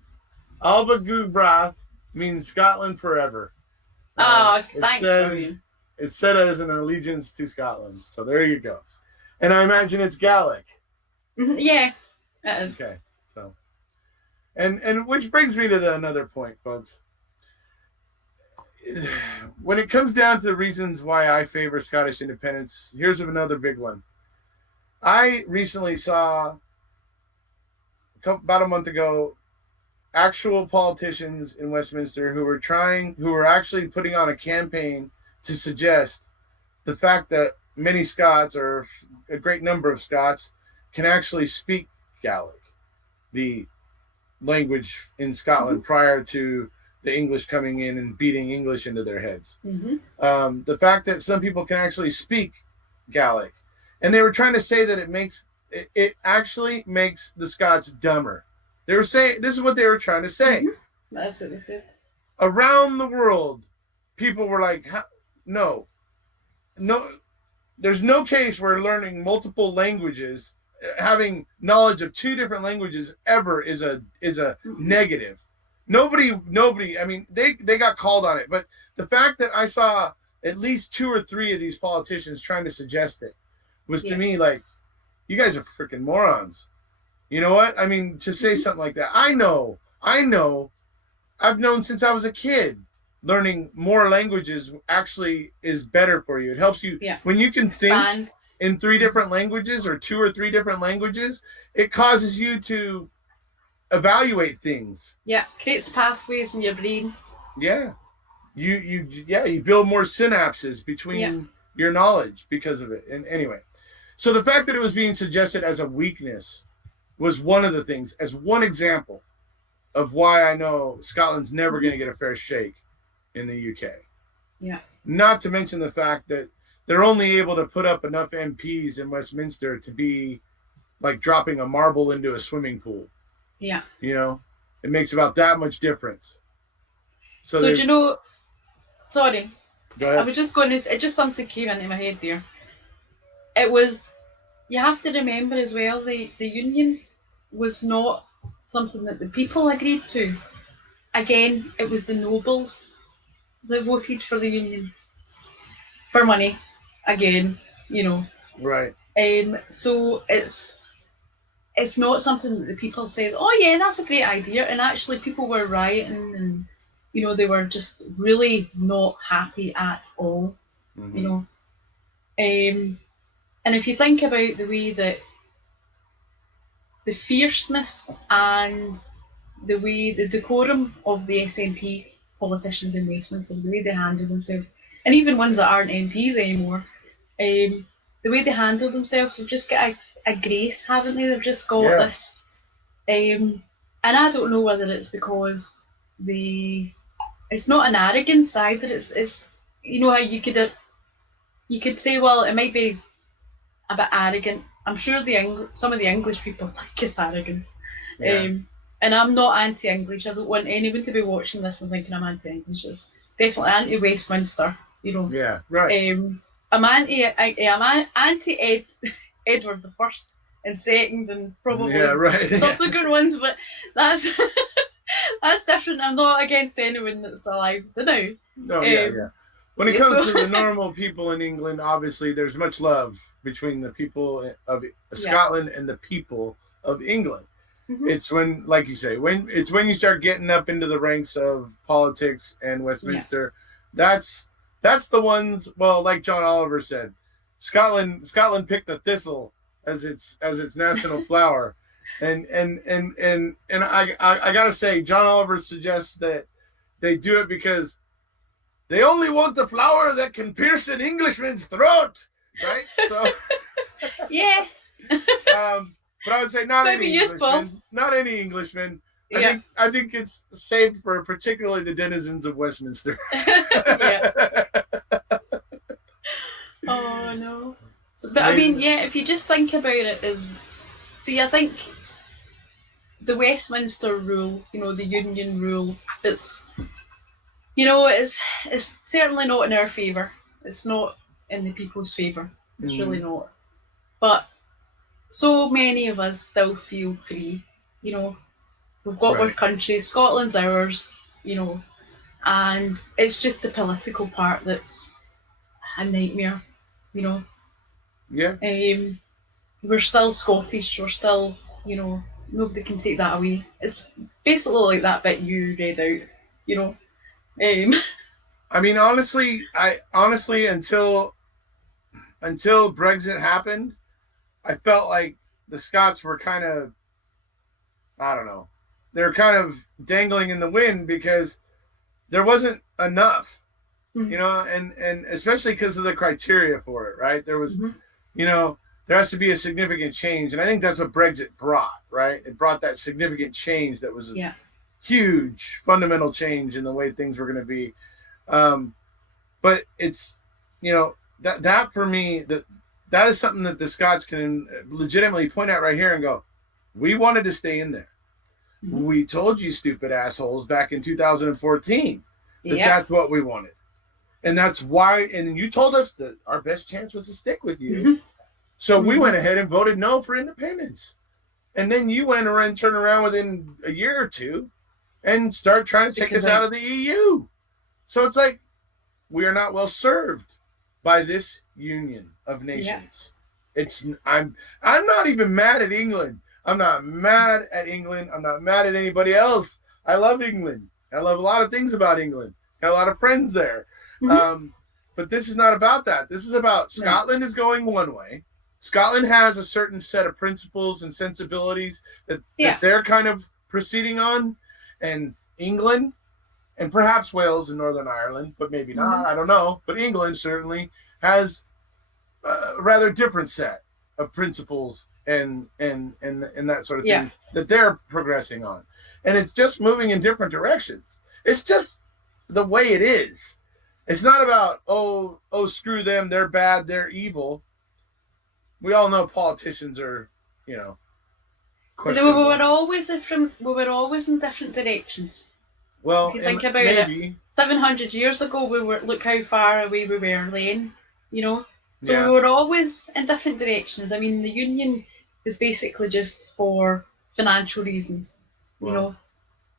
Arbroath means Scotland forever. Oh, thanks, William. It's said as an allegiance to Scotland. So there you go. And I imagine it's Gaelic. Yeah, it is. Okay, so. And which brings me to another point, folks. When it comes down to the reasons why I favor Scottish independence, here's another big one. I recently saw, about a month ago, actual politicians in Westminster who were actually putting on a campaign to suggest the fact that many Scots, or a great number of Scots, can actually speak Gaelic, the language in Scotland prior to the English coming in and beating English into their heads. The fact that some people can actually speak Gaelic, and they were trying to say that it actually makes the Scots dumber. They were saying, this is what they were trying to say. That's what they said. Around the world, people were like, no, there's no case where learning multiple languages, having knowledge of two different languages ever is a negative. Nobody, I mean, they got called on it, but the fact that I saw at least 2 or 3 of these politicians trying to suggest it was to me like, you guys are freaking morons. You know what? I mean, to say something like that. I know. I've known since I was a kid. Learning more languages actually is better for you. It helps you when you can think in 3 different languages or 2 or 3 different languages. It causes you to evaluate things. Yeah, creates pathways in your brain. Yeah, you build more synapses between your knowledge because of it. And anyway, so the fact that it was being suggested as a weakness was one of the things, as one example of why I know Scotland's never going to get a fair shake in the UK. Yeah. Not to mention the fact that they're only able to put up enough MPs in Westminster to be like dropping a marble into a swimming pool. Yeah. You know, it makes about that much difference. So do you know? Sorry. Go ahead. I was just going to. It just something came into my head there. It was. You have to remember as well. The union was not something that the people agreed to. Again, it was the nobles that voted for the union for money. Again, you know. Right. So it's not something that the people said, oh yeah, that's a great idea, and actually people were rioting and you know they were just really not happy at all. You know. And if you think about the way that the fierceness and the decorum of the SNP politicians in Westminster, the way they handle themselves, and even ones that aren't MPs anymore, the way they handle themselves, they've just got a grace, haven't they? They've just got this, and I don't know whether it's because it's not an arrogance either. It's you know how you could say, well, it might be a bit arrogant. I'm sure some of the English people think it's arrogance. Yeah. And I'm not anti-English. I don't want anyone to be watching this and thinking I'm anti-English. It's definitely anti-Westminster, you know. Yeah, right. I'm anti Edward the First and Second and probably subsequent ones, but that's that's different. I'm not against anyone that's alive now. No, yeah. When it comes to the normal people in England, obviously there's much love between the people of Scotland and the people of England. It's when, like you say, when you start getting up into the ranks of politics and Westminster. That's the ones. Well, like John Oliver said, Scotland picked the thistle as its national flower, and I gotta say, John Oliver suggests that they do it because they only want the flower that can pierce an Englishman's throat, right? So, Yeah. but I would say not Maybe any useful. Englishman. Not any Englishman. I think it's saved for particularly the denizens of Westminster. Yeah. Oh no. So, but I mean, yeah, if you just think about it as, see, I think the Westminster rule, the Union rule, it's, it's certainly not in our favour. It's not in the people's favour. It's really not. But so many of us still feel free. We've got our country, Scotland's ours, and it's just the political part that's a nightmare, Yeah. We're still Scottish, we're still, nobody can take that away. It's basically like that bit you read out, I mean, honestly, until Brexit happened, I felt like the Scots were kind of, I don't know, they're kind of dangling in the wind because there wasn't enough, and especially because of the criteria for it, right? There was, there has to be a significant change, and I think that's what Brexit brought, right? It brought that significant change that was a huge fundamental change in the way things were going to be. But it's, that for me, that is something that the Scots can legitimately point out right here and go, we wanted to stay in there. We told you, stupid assholes, back in 2014 that that's what we wanted. And that's why, and you told us that our best chance was to stick with you. So we went ahead and voted no for independence. And then you went around, turn around within a year or two and start trying to take us out of the EU. So it's like, we are not well served by this union of nations. I'm not even mad at England. I'm not mad at England. I'm not mad at anybody else. I love England. I love a lot of things about England. Got a lot of friends there. But this is not about that. This is about Scotland is going one way. Scotland has a certain set of principles and sensibilities that they're kind of proceeding on. And England, and perhaps Wales and Northern Ireland, but maybe not, I don't know. But England certainly has a rather different set of principles and that sort of thing that they're progressing on. And it's just moving in different directions. It's just the way it is. It's not about, oh, screw them, they're bad, they're evil. We all know politicians are, questionable. We were always in different directions. Well, if you think about it, 700 years ago, look how far away we were then, So we were always in different directions. I mean, the union was basically just for financial reasons,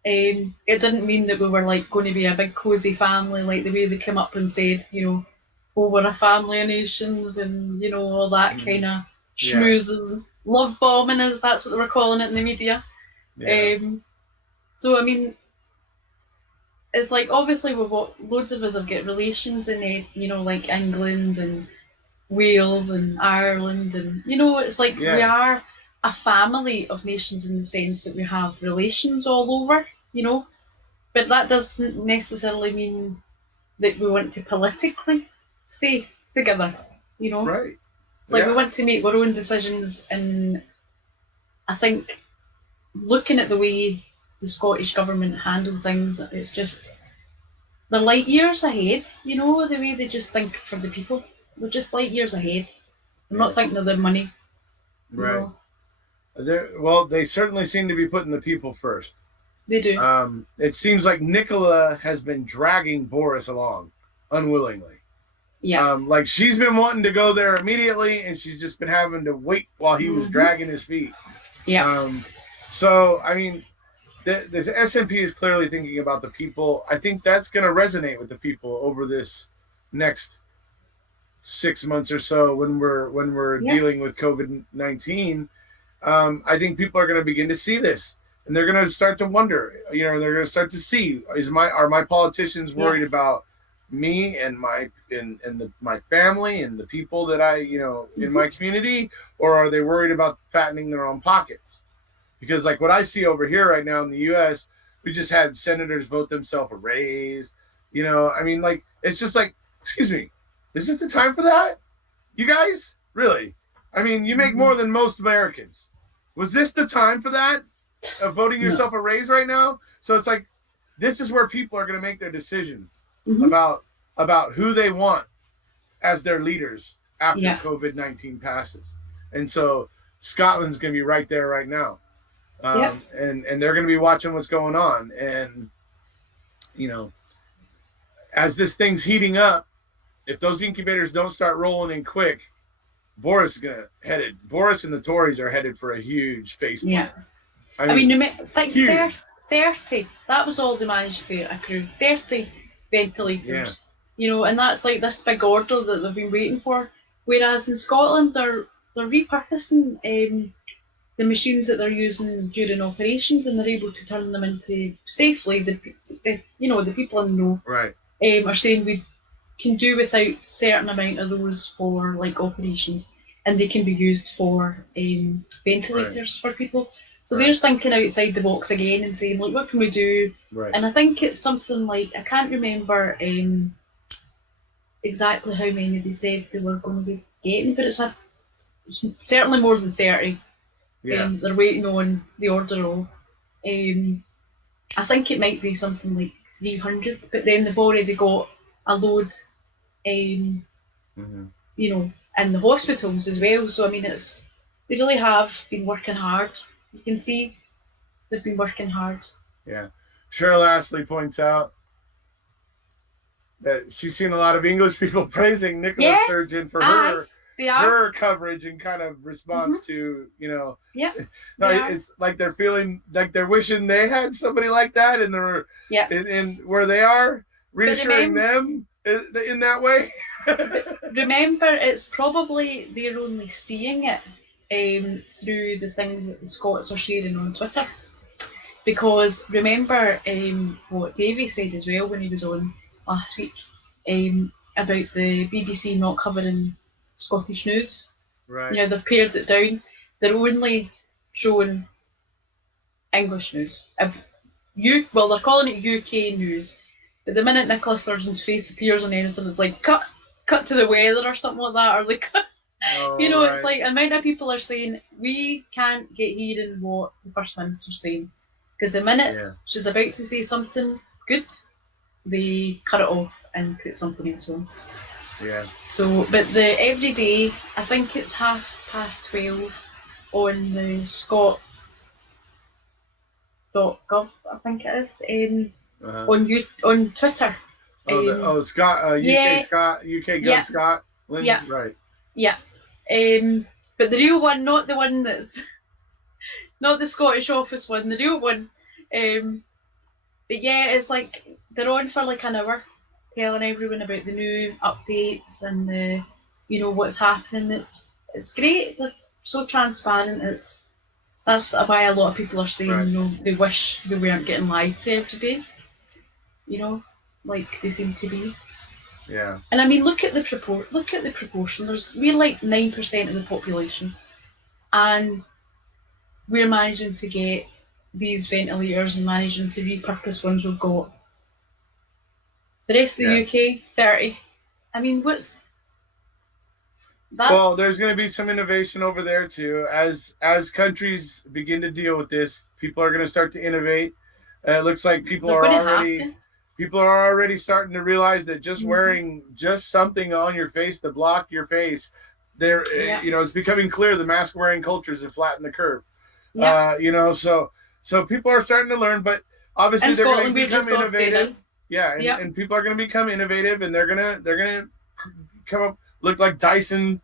It didn't mean that we were like going to be a big cozy family, like the way they came up and said, we're a family of nations and, all that kind of schmoozes. Love bombing us, that's what they were calling it in the media. So, I mean, it's like, obviously, loads of us have got relations in it, like England and Wales and Ireland. And, it's like we are a family of nations in the sense that we have relations all over, But that doesn't necessarily mean that we want to politically stay together, Right. It's like we want to make our own decisions, and I think looking at the way the Scottish government handle things, it's just, they're light years ahead, the way they just think for the people. They're just light years ahead. They're not thinking of their money. Right. Well, they certainly seem to be putting the people first. They do. It seems like Nicola has been dragging Boris along unwillingly. Yeah. Like she's been wanting to go there immediately, and she's just been having to wait while he was dragging his feet. Yeah. So, I mean, the SNP is clearly thinking about the people. I think that's going to resonate with the people over this next 6 months or so when we're dealing with COVID-19. I think people are going to begin to see this, and they're going to start to wonder. They're going to start to see: are my politicians worried about me and my family and the people that I in my community, or are they worried about fattening their own pockets? Because like what I see over here right now in the U.S., we just had senators vote themselves a raise. I mean, like it's just like, excuse me, is it the time for that? You guys, really? I mean, you make more than most Americans. Was this the time for that? Of voting yourself a raise right now? So it's like, this is where people are going to make their decisions about who they want as their leaders after COVID-19 passes. And so Scotland's going to be right there right now. And they're going to be watching what's going on. And, as this thing's heating up, if those incubators don't start rolling in quick, Boris and the Tories are headed for a huge face plant. I mean, think 30. That was all they managed to accrue. 30 ventilators. And that's like this big order that they've been waiting for. Whereas in Scotland, they're repurposing the machines that they're using during operations, and they're able to turn them into safely. The people in the know are saying we can do without certain amount of those for like operations, and they can be used for ventilators for people. So they're thinking outside the box again and saying, like, what can we do? And I think it's something like, I can't remember exactly how many they said they were going to be getting, but it's certainly more than 30. They're waiting on the order of. I think it might be something like 300, but then they've already got a load, in the hospitals as well. So I mean, they really have been working hard. You can see they've been working hard. Yeah. Cheryl Astley points out that she's seen a lot of English people praising Nicola Sturgeon for her coverage and kind of response to, it's like they're feeling like they're wishing they had somebody like that, and they're in where they are, reassuring them in that way. Remember, it's probably they're only seeing it through the things that the Scots are sharing on Twitter. Because remember what Davey said as well when he was on last week about the BBC not covering Scottish news. Right. They've pared it down. They're only showing English news. They're calling it UK news. But the minute Nicola Sturgeon's face appears on anything, it's like cut to the weather or something like that, or like it's like the amount of people are saying we can't get hearing what the First Minister's saying, because the minute she's about to say something good, they cut it off and put something else on. Yeah. So, but the everyday, I think it's 12:30 on the Scot.gov, I think it is, on Twitter. Scott, UK Scott, UK Go Scott. Right. Yeah. But the real one, not the one that's not the Scottish Office one, the real one. But yeah, it's like they're on for like an hour, telling everyone about the new updates and the, what's happening. It's great. They're so transparent. That's why a lot of people are saying, they wish they weren't getting lied to every day. Like they seem to be. Yeah. And I mean, look at the proportion. We're like 9% of the population, and we're managing to get these ventilators and managing to repurpose ones we've got. The rest of the UK, 30. I mean, well, there's going to be some innovation over there too. As countries begin to deal with this, people are going to start to innovate. It looks like people are already starting to realize that just wearing just something on your face to block your face, it's becoming clear the mask wearing cultures have flattened the curve. So people are starting to learn, but obviously they're going to become innovative. And people are going to become innovative, and they're gonna come up. Look like Dyson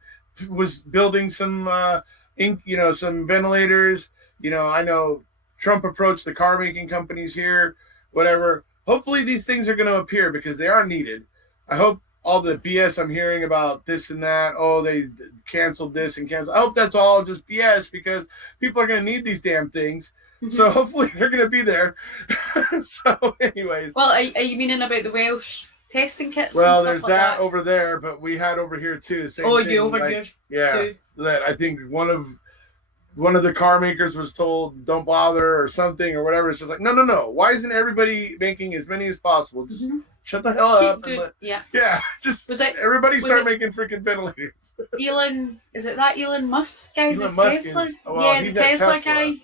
was building some some ventilators. I know Trump approached the car making companies here, whatever. Hopefully these things are going to appear because they are needed. I hope all the BS I'm hearing about this and that. Oh, they canceled this and canceled. I hope that's all just BS because people are going to need these damn things. Mhm. So hopefully they're going to be there. So, anyways. Well, are you meaning about the Welsh testing kits? Well, and stuff there's like that over there, but we had over here too. Same thing. You over like, here yeah, too. that I think one of the car makers was told don't bother or something or whatever. It's just like no. Why isn't everybody making as many as possible? Just shut the hell up. Just everybody start making freaking ventilators. Is it that Elon Musk guy? Elon Musk Tesla? Is, well, the Tesla guy.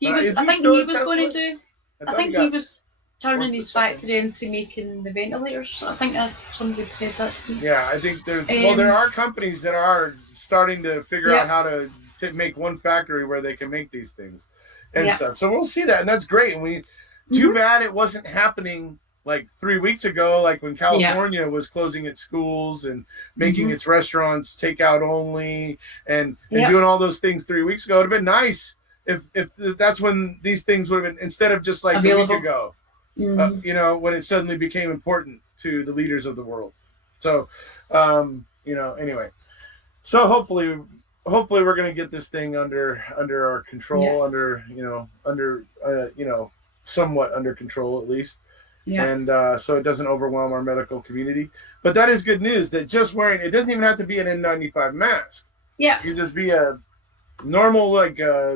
I think he was going to do. I think he was turning his factory into making the ventilators. I think somebody said that to me. Yeah, I think there are companies that are starting to figure out how to make one factory where they can make these things and stuff. So we'll see that, and that's great. And too bad it wasn't happening like 3 weeks ago, like when California was closing its schools and making its restaurants takeout only and doing all those things 3 weeks ago. It'd have been nice if that's when these things would have been, instead of just like available. A week ago, when it suddenly became important to the leaders of the world. So, anyway, so hopefully we're going to get this thing under our control, somewhat under control at least. Yeah. And so it doesn't overwhelm our medical community. But that is good news that just wearing, it doesn't even have to be an N95 mask. Yeah. It can just be a normal,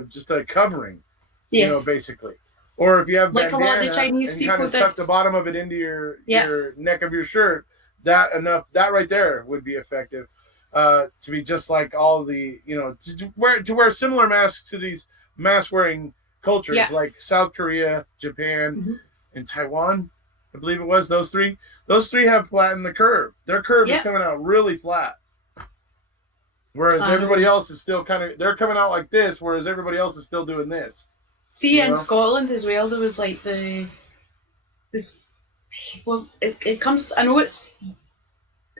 just a covering, basically. Or if you have like a lot of the Chinese and people kind of tuck the bottom of it into your neck of your shirt, that right there would be effective. To be just like all the, to wear similar masks to these mask wearing cultures like South Korea, Japan, and Taiwan. I believe it was those three. Those three have flattened the curve. Their curve is coming out really flat. Whereas everybody else is still they're coming out like this, whereas everybody else is still doing this. See, in Scotland as well, there was like it comes, I know it's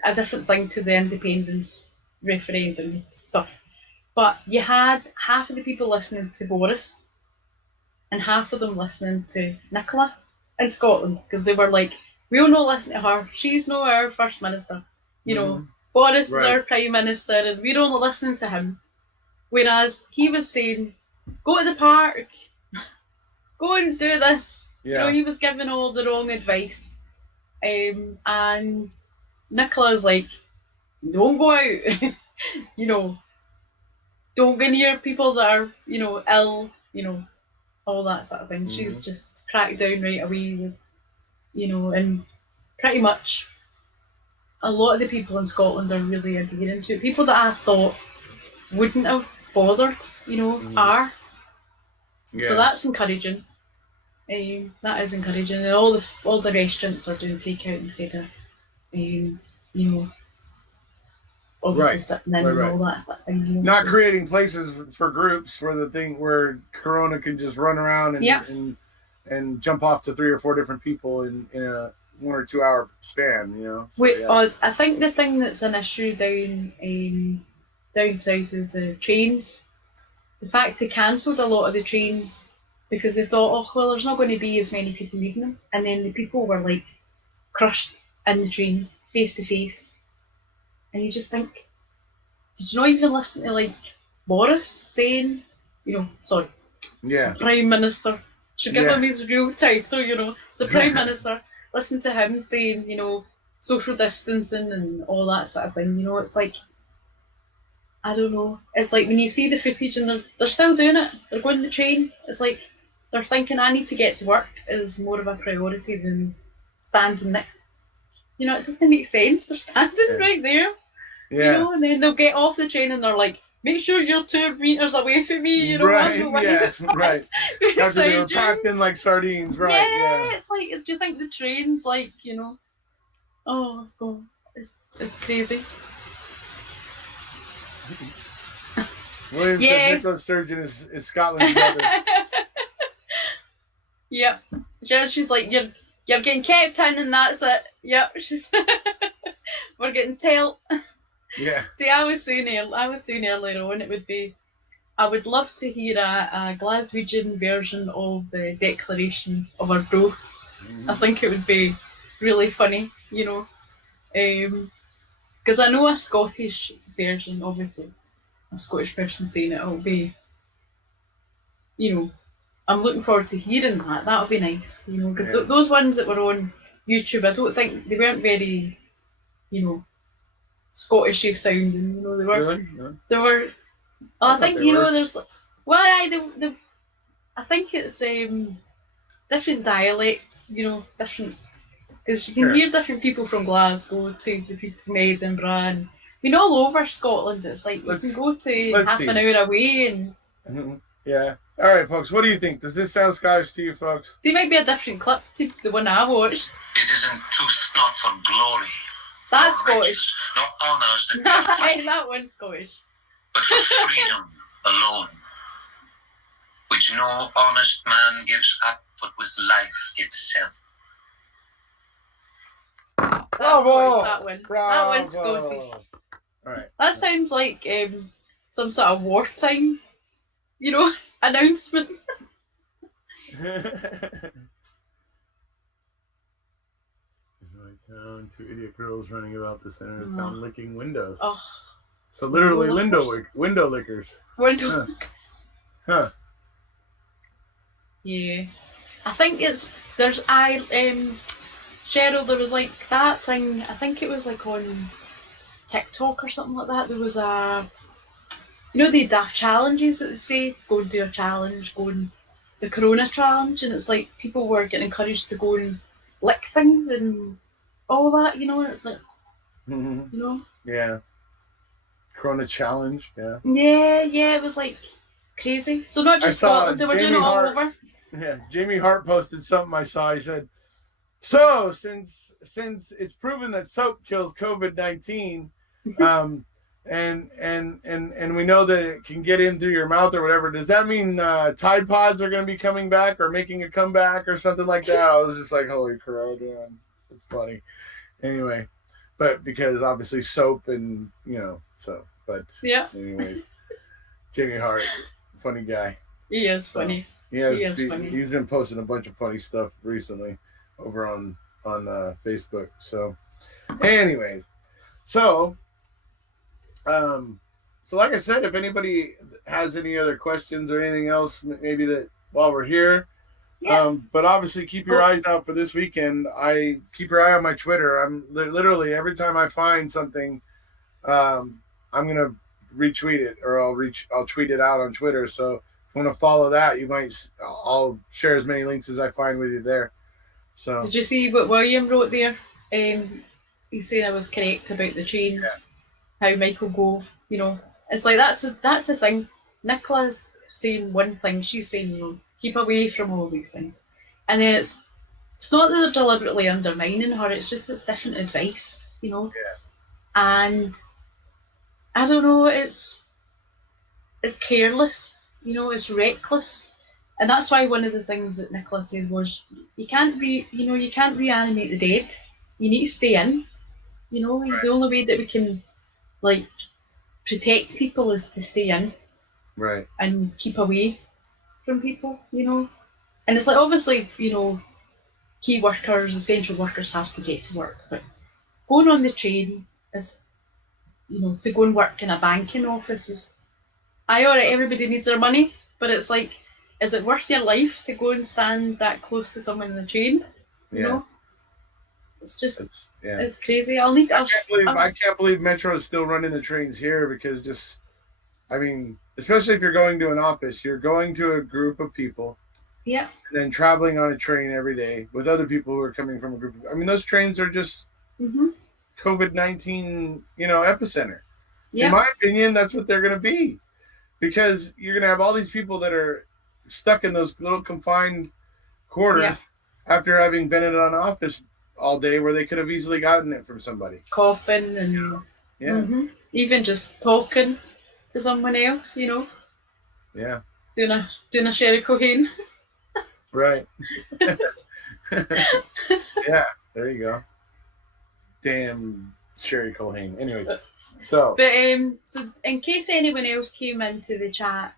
a different thing to the independence referendum stuff, but you had half of the people listening to Boris and half of them listening to Nicola in Scotland, because they were like, we'll not listen to her, she's not our first minister, Boris is our prime minister and we're only listening to him, whereas he was saying, go to the park, go and do this. He was giving all the wrong advice, and Nicola's like, don't go out, don't go near people that are, ill, all that sort of thing. She's just cracked down right away with, and pretty much a lot of the people in Scotland are really adhering to it. People that I thought wouldn't have bothered, are. Yeah. So that's encouraging. That is encouraging, and all the restaurants are doing takeout instead of, obviously sitting in and all that stuff. Not creating places for groups where Corona can just run around and jump off to 3 or 4 different people in a 1 or 2 hour span. I think the thing that's an issue down south is the trains. The fact they cancelled a lot of the trains because they thought, there's not going to be as many people needing them. And then the people were like crushed in the trains, face to face. And you just think, did you not even listen to like Boris saying, Prime Minister, should give him his real title, the Prime Minister, listen to him saying, social distancing and all that sort of thing. It's like, I don't know. It's like when you see the footage and they're still doing it. They're going on the train. It's like they're thinking, I need to get to work is more of a priority than standing next. It doesn't make sense. They're standing right there. Yeah. And then they'll get off the train and they're like, make sure you're 2 meters away from me. Right. Right. After they were packed in like sardines, right? Yeah. It's like, do you think the train's like, oh God, it's crazy. William said Nicholas Sturgeon is Scotland's brother. Yep. She's like, you're getting kept in and that's it. Yep. We're getting tailed. Yeah. See, I was saying earlier on, it would be, I would love to hear a Glaswegian version of the Declaration of Arbroath. I think it would be really funny, Because I know a Scottish version, obviously, a Scottish person saying it will be, you know, I'm looking forward to hearing that. That'll be nice, you know, because those ones that were on YouTube, I don't think they weren't very, you know, Scottishy sounding. You know, they were. Really? No. They were. I I thought think they you were. know. There's. Well, I think it's different dialects. You know, different because you can hear different people from Glasgow to the people from Edinburgh. And, I mean, all over Scotland, it's like you can go to half an hour away and. Mm-hmm. Yeah. All right, folks. What do you think? Does this sound Scottish to you, folks? There might be a different clip to the one I watched. It isn't truth, not for glory. That's Scottish. Not honours that we are fighting, that one's Scottish. but for freedom alone, which no honest man gives up, but with life itself. That's Bravo! Scottish, that one. Bravo! That one's Scottish. All right. That sounds like some sort of wartime, you know, announcement. Town, two idiot girls running about the center of town licking windows. Oh. So literally window lickers. Huh. Yeah. I think Cheryl, there was like that thing, I think it was like on TikTok or something like that. There was the daft challenges that they say, go and do a challenge, go and the Corona challenge, and it's like people were getting encouraged to go and lick things and all that, you know, and it's like, you know? Yeah. Corona challenge, yeah. Yeah, it was like crazy. So not just Scotland, they were doing it all over. Yeah, Jamie Hart posted something I saw. He said, so since it's proven that soap kills COVID-19, and we know that it can get in through your mouth or whatever, does that mean Tide Pods are going to be coming back or making a comeback or something like that? I was just like, holy crap, man. It's funny. Anyway, but because obviously soap and, you know, so, but yeah. Anyways, Jamie Hart, funny guy. He is funny. Funny. He's been posting a bunch of funny stuff recently over on Facebook. So, anyways, so like I said, if anybody has any other questions or anything else, maybe that while we're here, but obviously keep your eyes out for this weekend. Keep your eye on my Twitter. I'm literally every time I find something, I'm gonna retweet it or I'll tweet it out on Twitter. So if you want to follow that, I'll share as many links as I find with you there. So did you see what William wrote there? He's saying I was correct about the trains. Yeah. How Michael Gove, you know, it's like that's the thing. Nicola's saying one thing, she's saying, you know, keep away from all these things. And then it's not that they're deliberately undermining her, it's just it's different advice, you know. Yeah. And I don't know, it's careless, you know, it's reckless. And that's why one of the things that Nicola said was you can't reanimate the dead. You need to stay in. You know, right. The only way that we can like protect people is to stay in. Right. And keep away from people, you know. And it's like obviously, you know, key workers, essential workers have to get to work, but going on the train is, you know, to go and work in a banking office is alright, everybody needs their money, but it's like, is it worth your life to go and stand that close to someone in the train? You know? It's just it's crazy. I can't believe Metro is still running the trains here because especially if you're going to an office, you're going to a group of people. Yeah. And then traveling on a train every day with other people who are coming from a group. Those trains are just COVID-19, you know, epicenter. Yeah. In my opinion, that's what they're going to be. Because you're going to have all these people that are stuck in those little confined quarters after having been in an office all day where they could have easily gotten it from somebody. Coughing and even just talking to someone else, you know. Yeah. Doing a Sherry Cocaine. Right. Yeah, there you go. Damn Sherry Cocaine. Anyways, But so in case anyone else came into the chat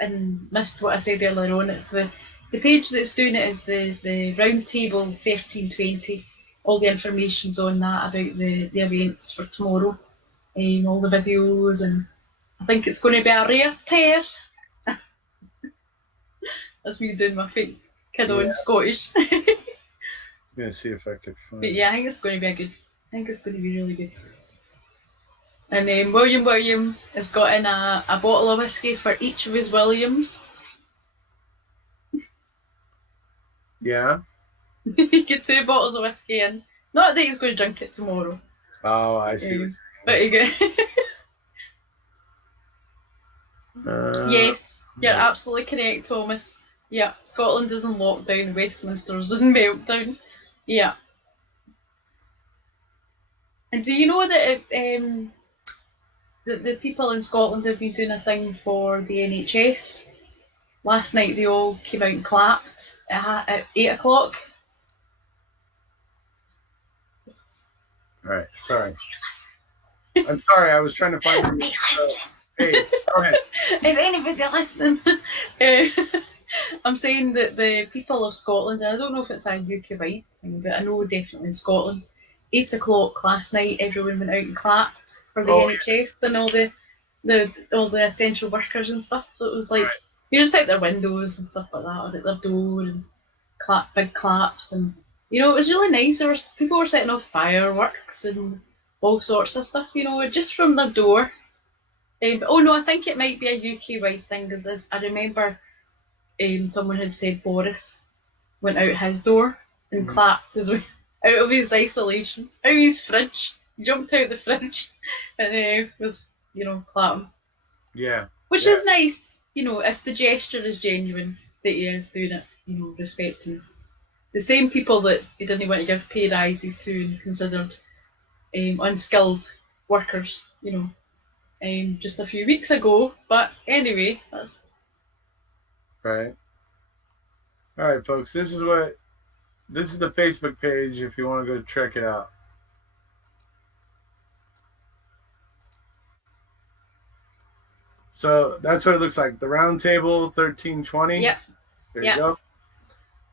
and missed what I said earlier on, it's the page that's doing it is the Roundtable 1320. all the information's on that about the events for tomorrow, all the videos, and I think it's going to be a rare tear. That's me doing my fake kid on Scottish. I'm gonna see if I could find. But yeah, I think it's going to be I think it's going to be really good. And then William has got in a bottle of whiskey for each of his Williams. Yeah. He get 2 bottles of whiskey in. Not that he's going to drink it tomorrow. Oh, I see. But you get. Yes, you're yeah. absolutely correct, Thomas. Yeah, Scotland is in lockdown, Westminster's in meltdown. Yeah. And do you know that the people in Scotland have been doing a thing for the NHS? Last night they all came out and clapped at 8 o'clock. All right, sorry. I'm sorry, I was trying to find. Hey, go ahead. Is anybody listening? I'm saying that the people of Scotland, and I don't know if it's a UK-wide thing, but I know definitely in Scotland, 8 o'clock last night, everyone went out and clapped for the NHS and all the essential workers and stuff. So it was like, you just out their windows and stuff like that, or at their door, and big claps, and it was really nice. People were setting off fireworks and all sorts of stuff, just from their door. Oh no, I think it might be a UK-wide thing, because I remember someone had said Boris went out his door and clapped his way out of his isolation, out of his fridge, jumped out the fridge, and was, clapping. Yeah. Which is nice, if the gesture is genuine, that he is doing it, respecting the same people that he didn't want to give pay rises to and considered unskilled workers, just a few weeks ago. But anyway, that's right. All right, folks. This is the Facebook page if you want to go check it out. So that's what it looks like. The Round Table 1320. Yep. There you go.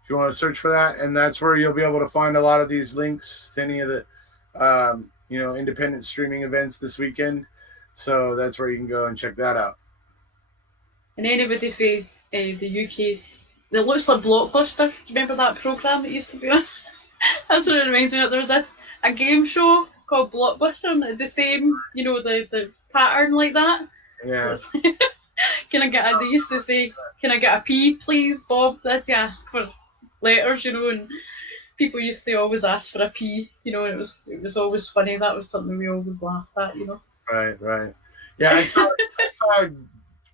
If you want to search for that, and that's where you'll be able to find a lot of these links to any of the independent streaming events this weekend. So that's where you can go and check that out. And anybody from the UK, that looks like Blockbuster. Do you remember that programme that used to be on? That's what it reminds me of. There was a game show called Blockbuster, and the same, the pattern like that. Yeah. They used to say, "Can I get a P, please, Bob?" They had to ask for letters, and people used to always ask for a P, and it was always funny. That was something we always laughed at, Right. Yeah, I saw a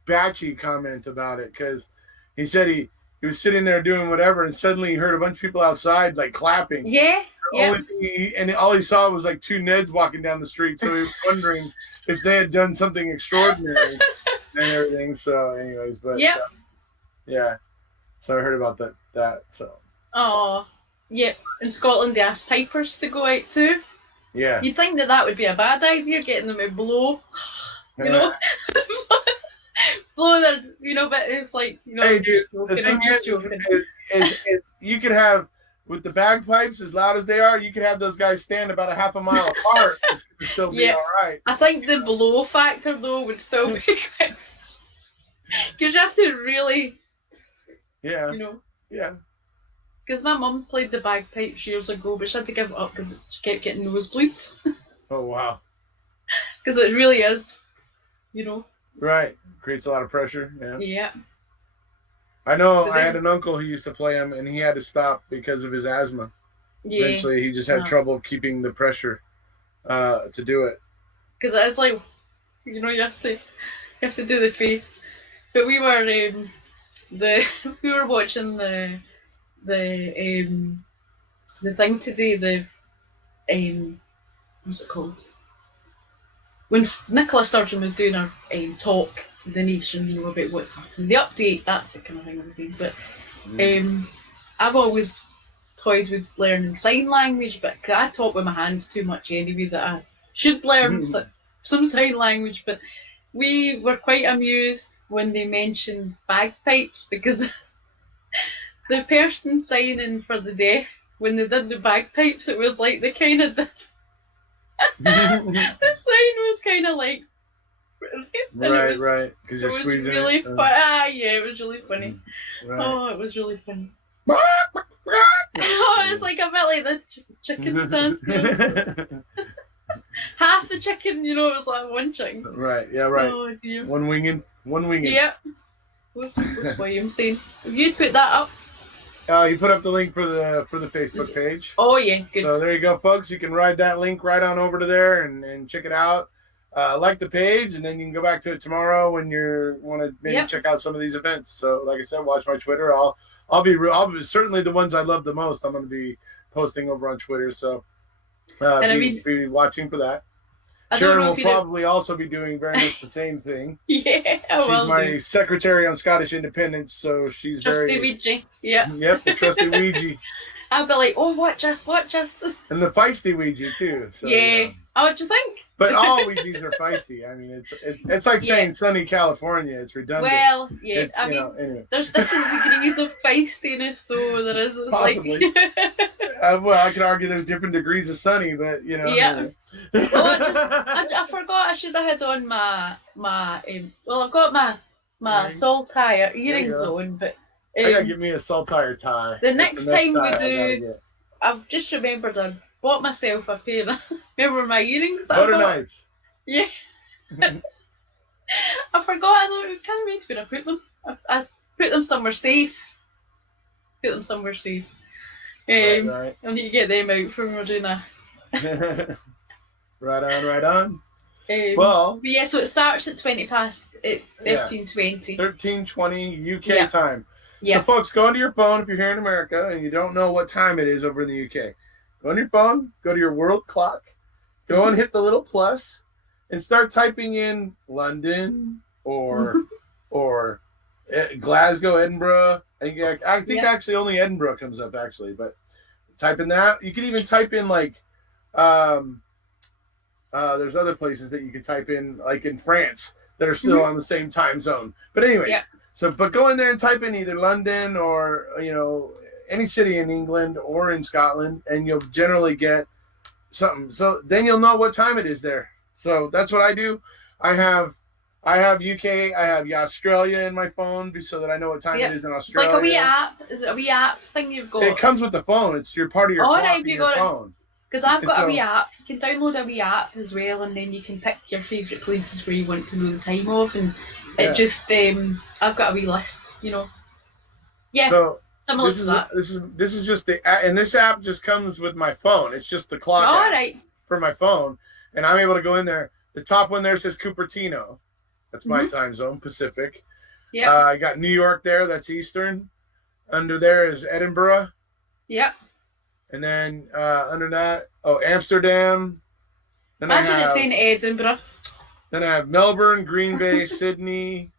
Batchy comment about it, because he said he was sitting there doing whatever, and suddenly he heard a bunch of people outside like clapping. Yeah. And all he saw was like 2 Neds walking down the street, so he was wondering if they had done something extraordinary and everything. So, anyways, but yeah. So I heard about that. So. Oh, yeah. In Scotland, they asked pipers to go out too. Yeah. You'd think that would be a bad idea, getting them to blow. Blow their, but it's like, Hey, dude, the thing is you could have, with the bagpipes as loud as they are, you could have those guys stand about a half a mile apart. It's going to still be all right. I think the blow factor, though, would still be good. Because you have to really, Yeah. Yeah. Because my mum played the bagpipes years ago, but she had to give it up because she kept getting nosebleeds. Oh, wow. Because it really is, Right. Creates a lot of pressure. Yeah. Yeah. I know. I had an uncle who used to play them, and he had to stop because of his asthma. Yeah. Eventually, he just had trouble keeping the pressure to do it. Because it's like, you have to do the face. But we were we were watching the thing today. What's it called? When Nicola Sturgeon was doing her talk to the nation, about what's happening, the update, that's the kind of thing I was saying. But I've always toyed with learning sign language, but I talk with my hands too much anyway, that I should learn some sign language. But we were quite amused when they mentioned bagpipes, because the person signing for the deaf when they did the bagpipes, it was like they kind of did. The sign was kind of like, right. Because it you're was squeezing really it. fun. Yeah, it was really funny. Right. Oh, it was really funny. Oh, it's like a bit like the chicken dance. Half the chicken, it was like one chicken. Right. Yeah. Right. Oh dear. One winging. Yep. What's William saying? Have you put that up? You put up the link for the Facebook page. Oh yeah, good. So there you go, folks. You can ride that link right on over to there and check it out. Like the page, and then you can go back to it tomorrow when you want to maybe check out some of these events. So, like I said, watch my Twitter. I'll be certainly the ones I love the most. I'm going to be posting over on Twitter. So, be watching for that. Sharon will probably also be doing very much the same thing. Yeah, she's my secretary on Scottish Independence, so she's trusty Ouija. Yeah. Yep, the trusty Ouija. I'll be like, oh, watch us. And the feisty Ouija too. So, yeah. Oh, what do you think? But all Ouijas are feisty. I mean, it's like saying sunny California. It's redundant. Well, yeah. Anyway. There's different degrees of feistiness, though. There is. It's possibly. Like... well, I could argue there's different degrees of sunny, but Yeah. Anyway. I forgot. I should have had on my I've got my saltire earrings on, but I gotta get me a saltire tie. The next time we do, I've just remembered I bought myself a pair of, remember my earrings? Butter knives. Yeah. I forgot. I can't remember where I put them. I put them somewhere safe. Right. I need to get them out for when we're doing a... Right on. Well, but yeah, so it starts at 20 past 13:20. 13:20 UK time. Yeah. So, folks, go onto your phone if you're here in America and you don't know what time it is over in the UK. Go on your phone, go to your world clock, go and hit the little plus, and start typing in London or Glasgow, Edinburgh. I think actually only Edinburgh comes up actually, but type in that. You can even type in like there's other places that you can type in, like in France, that are still on the same time zone. But anyways, but go in there and type in either London or any city in England or in Scotland, and you'll generally get something. So then you'll know what time it is there. So that's what I do. I have UK, I have Australia in my phone so that I know what time it is in Australia. It's like a wee app. Is it a wee app thing you've got? It comes with the phone. It's part of your clock in your phone. Because I've got a wee app. You can download a wee app as well, and then you can pick your favourite places where you want to know the time of, and it just I've got a wee list, Yeah. So similar to that. This is just and this app just comes with my phone. It's just the clock app for my phone, and I'm able to go in there. The top one there says Cupertino. That's my time zone, Pacific. Yeah. I got New York there. That's Eastern. Under there is Edinburgh. Yep. And then under that, Amsterdam. Then imagine it's in Edinburgh. Then I have Melbourne, Green Bay, Sydney,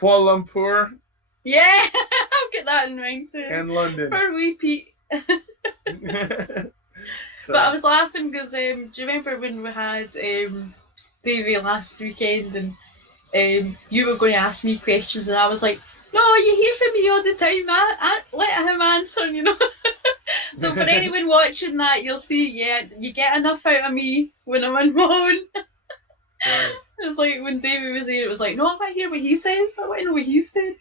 Kuala Lumpur. Yeah, I'll get that in mind too. And London. For wee Pete. But I was laughing because do you remember when we had Davey last weekend and you were going to ask me questions and I was like, no, you hear from me all the time. I let him answer, So for anyone watching that, you'll see, you get enough out of me when I'm on my own. Right. It's like when Davey was here, it was like, no, I want to hear what he says. I want to know what he said.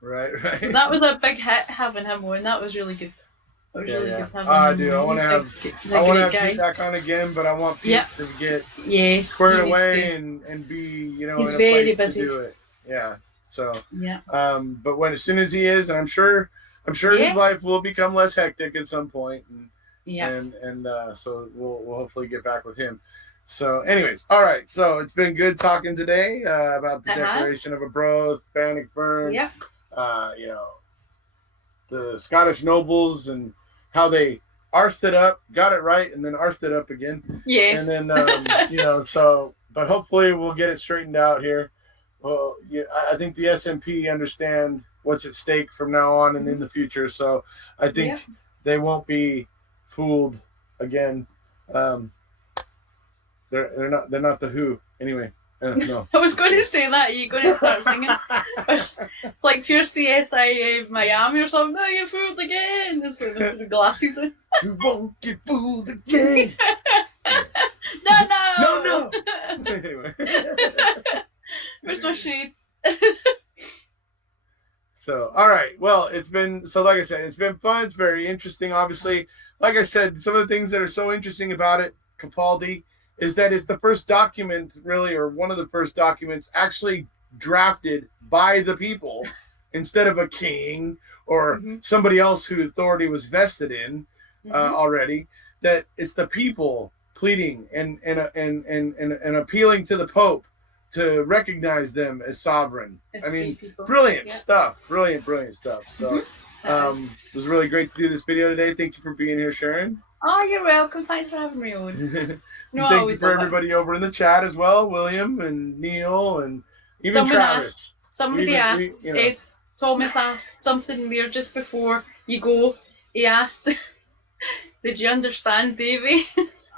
Right. So that was a big hit having him on. That was really good. Good to have him. I do. I want to have Pete back on again, but I want Pete to get squared away and be, he's in a very place busy. to do it. Yeah. So but as soon as he is, and I'm sure his life will become less hectic at some point, and so we'll hopefully get back with him. So, anyways, all right. So it's been good talking today about the Declaration of Arbroath, Bannockburn. Yeah. The Scottish nobles and how they arsed it up, got it right, and then arsed it up again. Yes. And then but hopefully we'll get it straightened out here. Well, I think the SNP understand what's at stake from now on and in the future. So I think they won't be fooled again. They're not the Who anyway. No. I was going to say that. Are you going to start singing? It's like pure CSI Miami or something. Oh, you fooled again. It's like the glasses. You won't get fooled again. No. Anyway. Where's my shades? So, all right. Well, like I said, it's been fun. It's very interesting. Obviously, like I said, some of the things that are so interesting about it, Capaldi, is that it's the first document, really, or one of the first documents actually drafted by the people instead of a king or somebody else whose authority was vested in already. That it's the people pleading and appealing to the Pope to recognize them as sovereign. It's I mean, people. brilliant stuff. Brilliant stuff. So it was really great to do this video today. Thank you for being here, Sharon. Oh, you're welcome. Thanks for having me on. No, thank you for everybody over in the chat as well, William and Neil and even Travis. Somebody asked, Thomas asked something weird just before you go. He asked, did you understand Davey?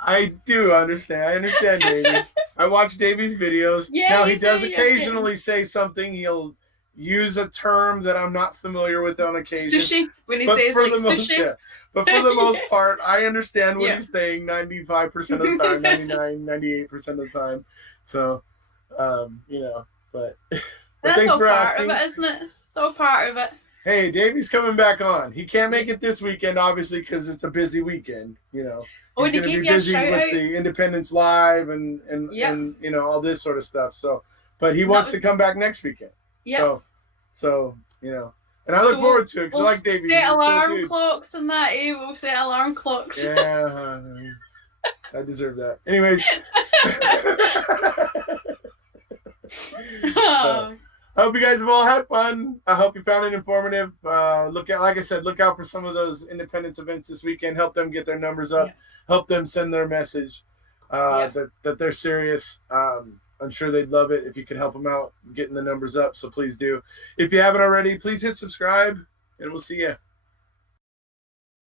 I do understand. I understand Davey. I watch Davey's videos. Yeah, now, he does occasionally say something. He'll use a term that I'm not familiar with on occasion. Stushy, when he says like stushy. Yeah. But for the most part, I understand what he's saying 95% of the time, 99, 98% of the time. So, but that's thanks all for part asking. of it, isn't it? It's all part of it. Hey, Davey's coming back on. He can't make it this weekend, obviously, because it's a busy weekend, He's going to be busy with the Independence Live and all this sort of stuff. So, but he wants to come back next weekend. Yeah. So and I look forward to it because I like Davey. Set alarm clocks and that. We'll set alarm clocks. Yeah, I deserve that. Anyways. So, I hope you guys have all had fun. I hope you found it informative. Like I said, look out for some of those independence events this weekend. Help them get their numbers up. Help them send their message that they're serious. I'm sure they'd love it if you could help them out getting the numbers up. So please do. If you haven't already, please hit subscribe, and we'll see you.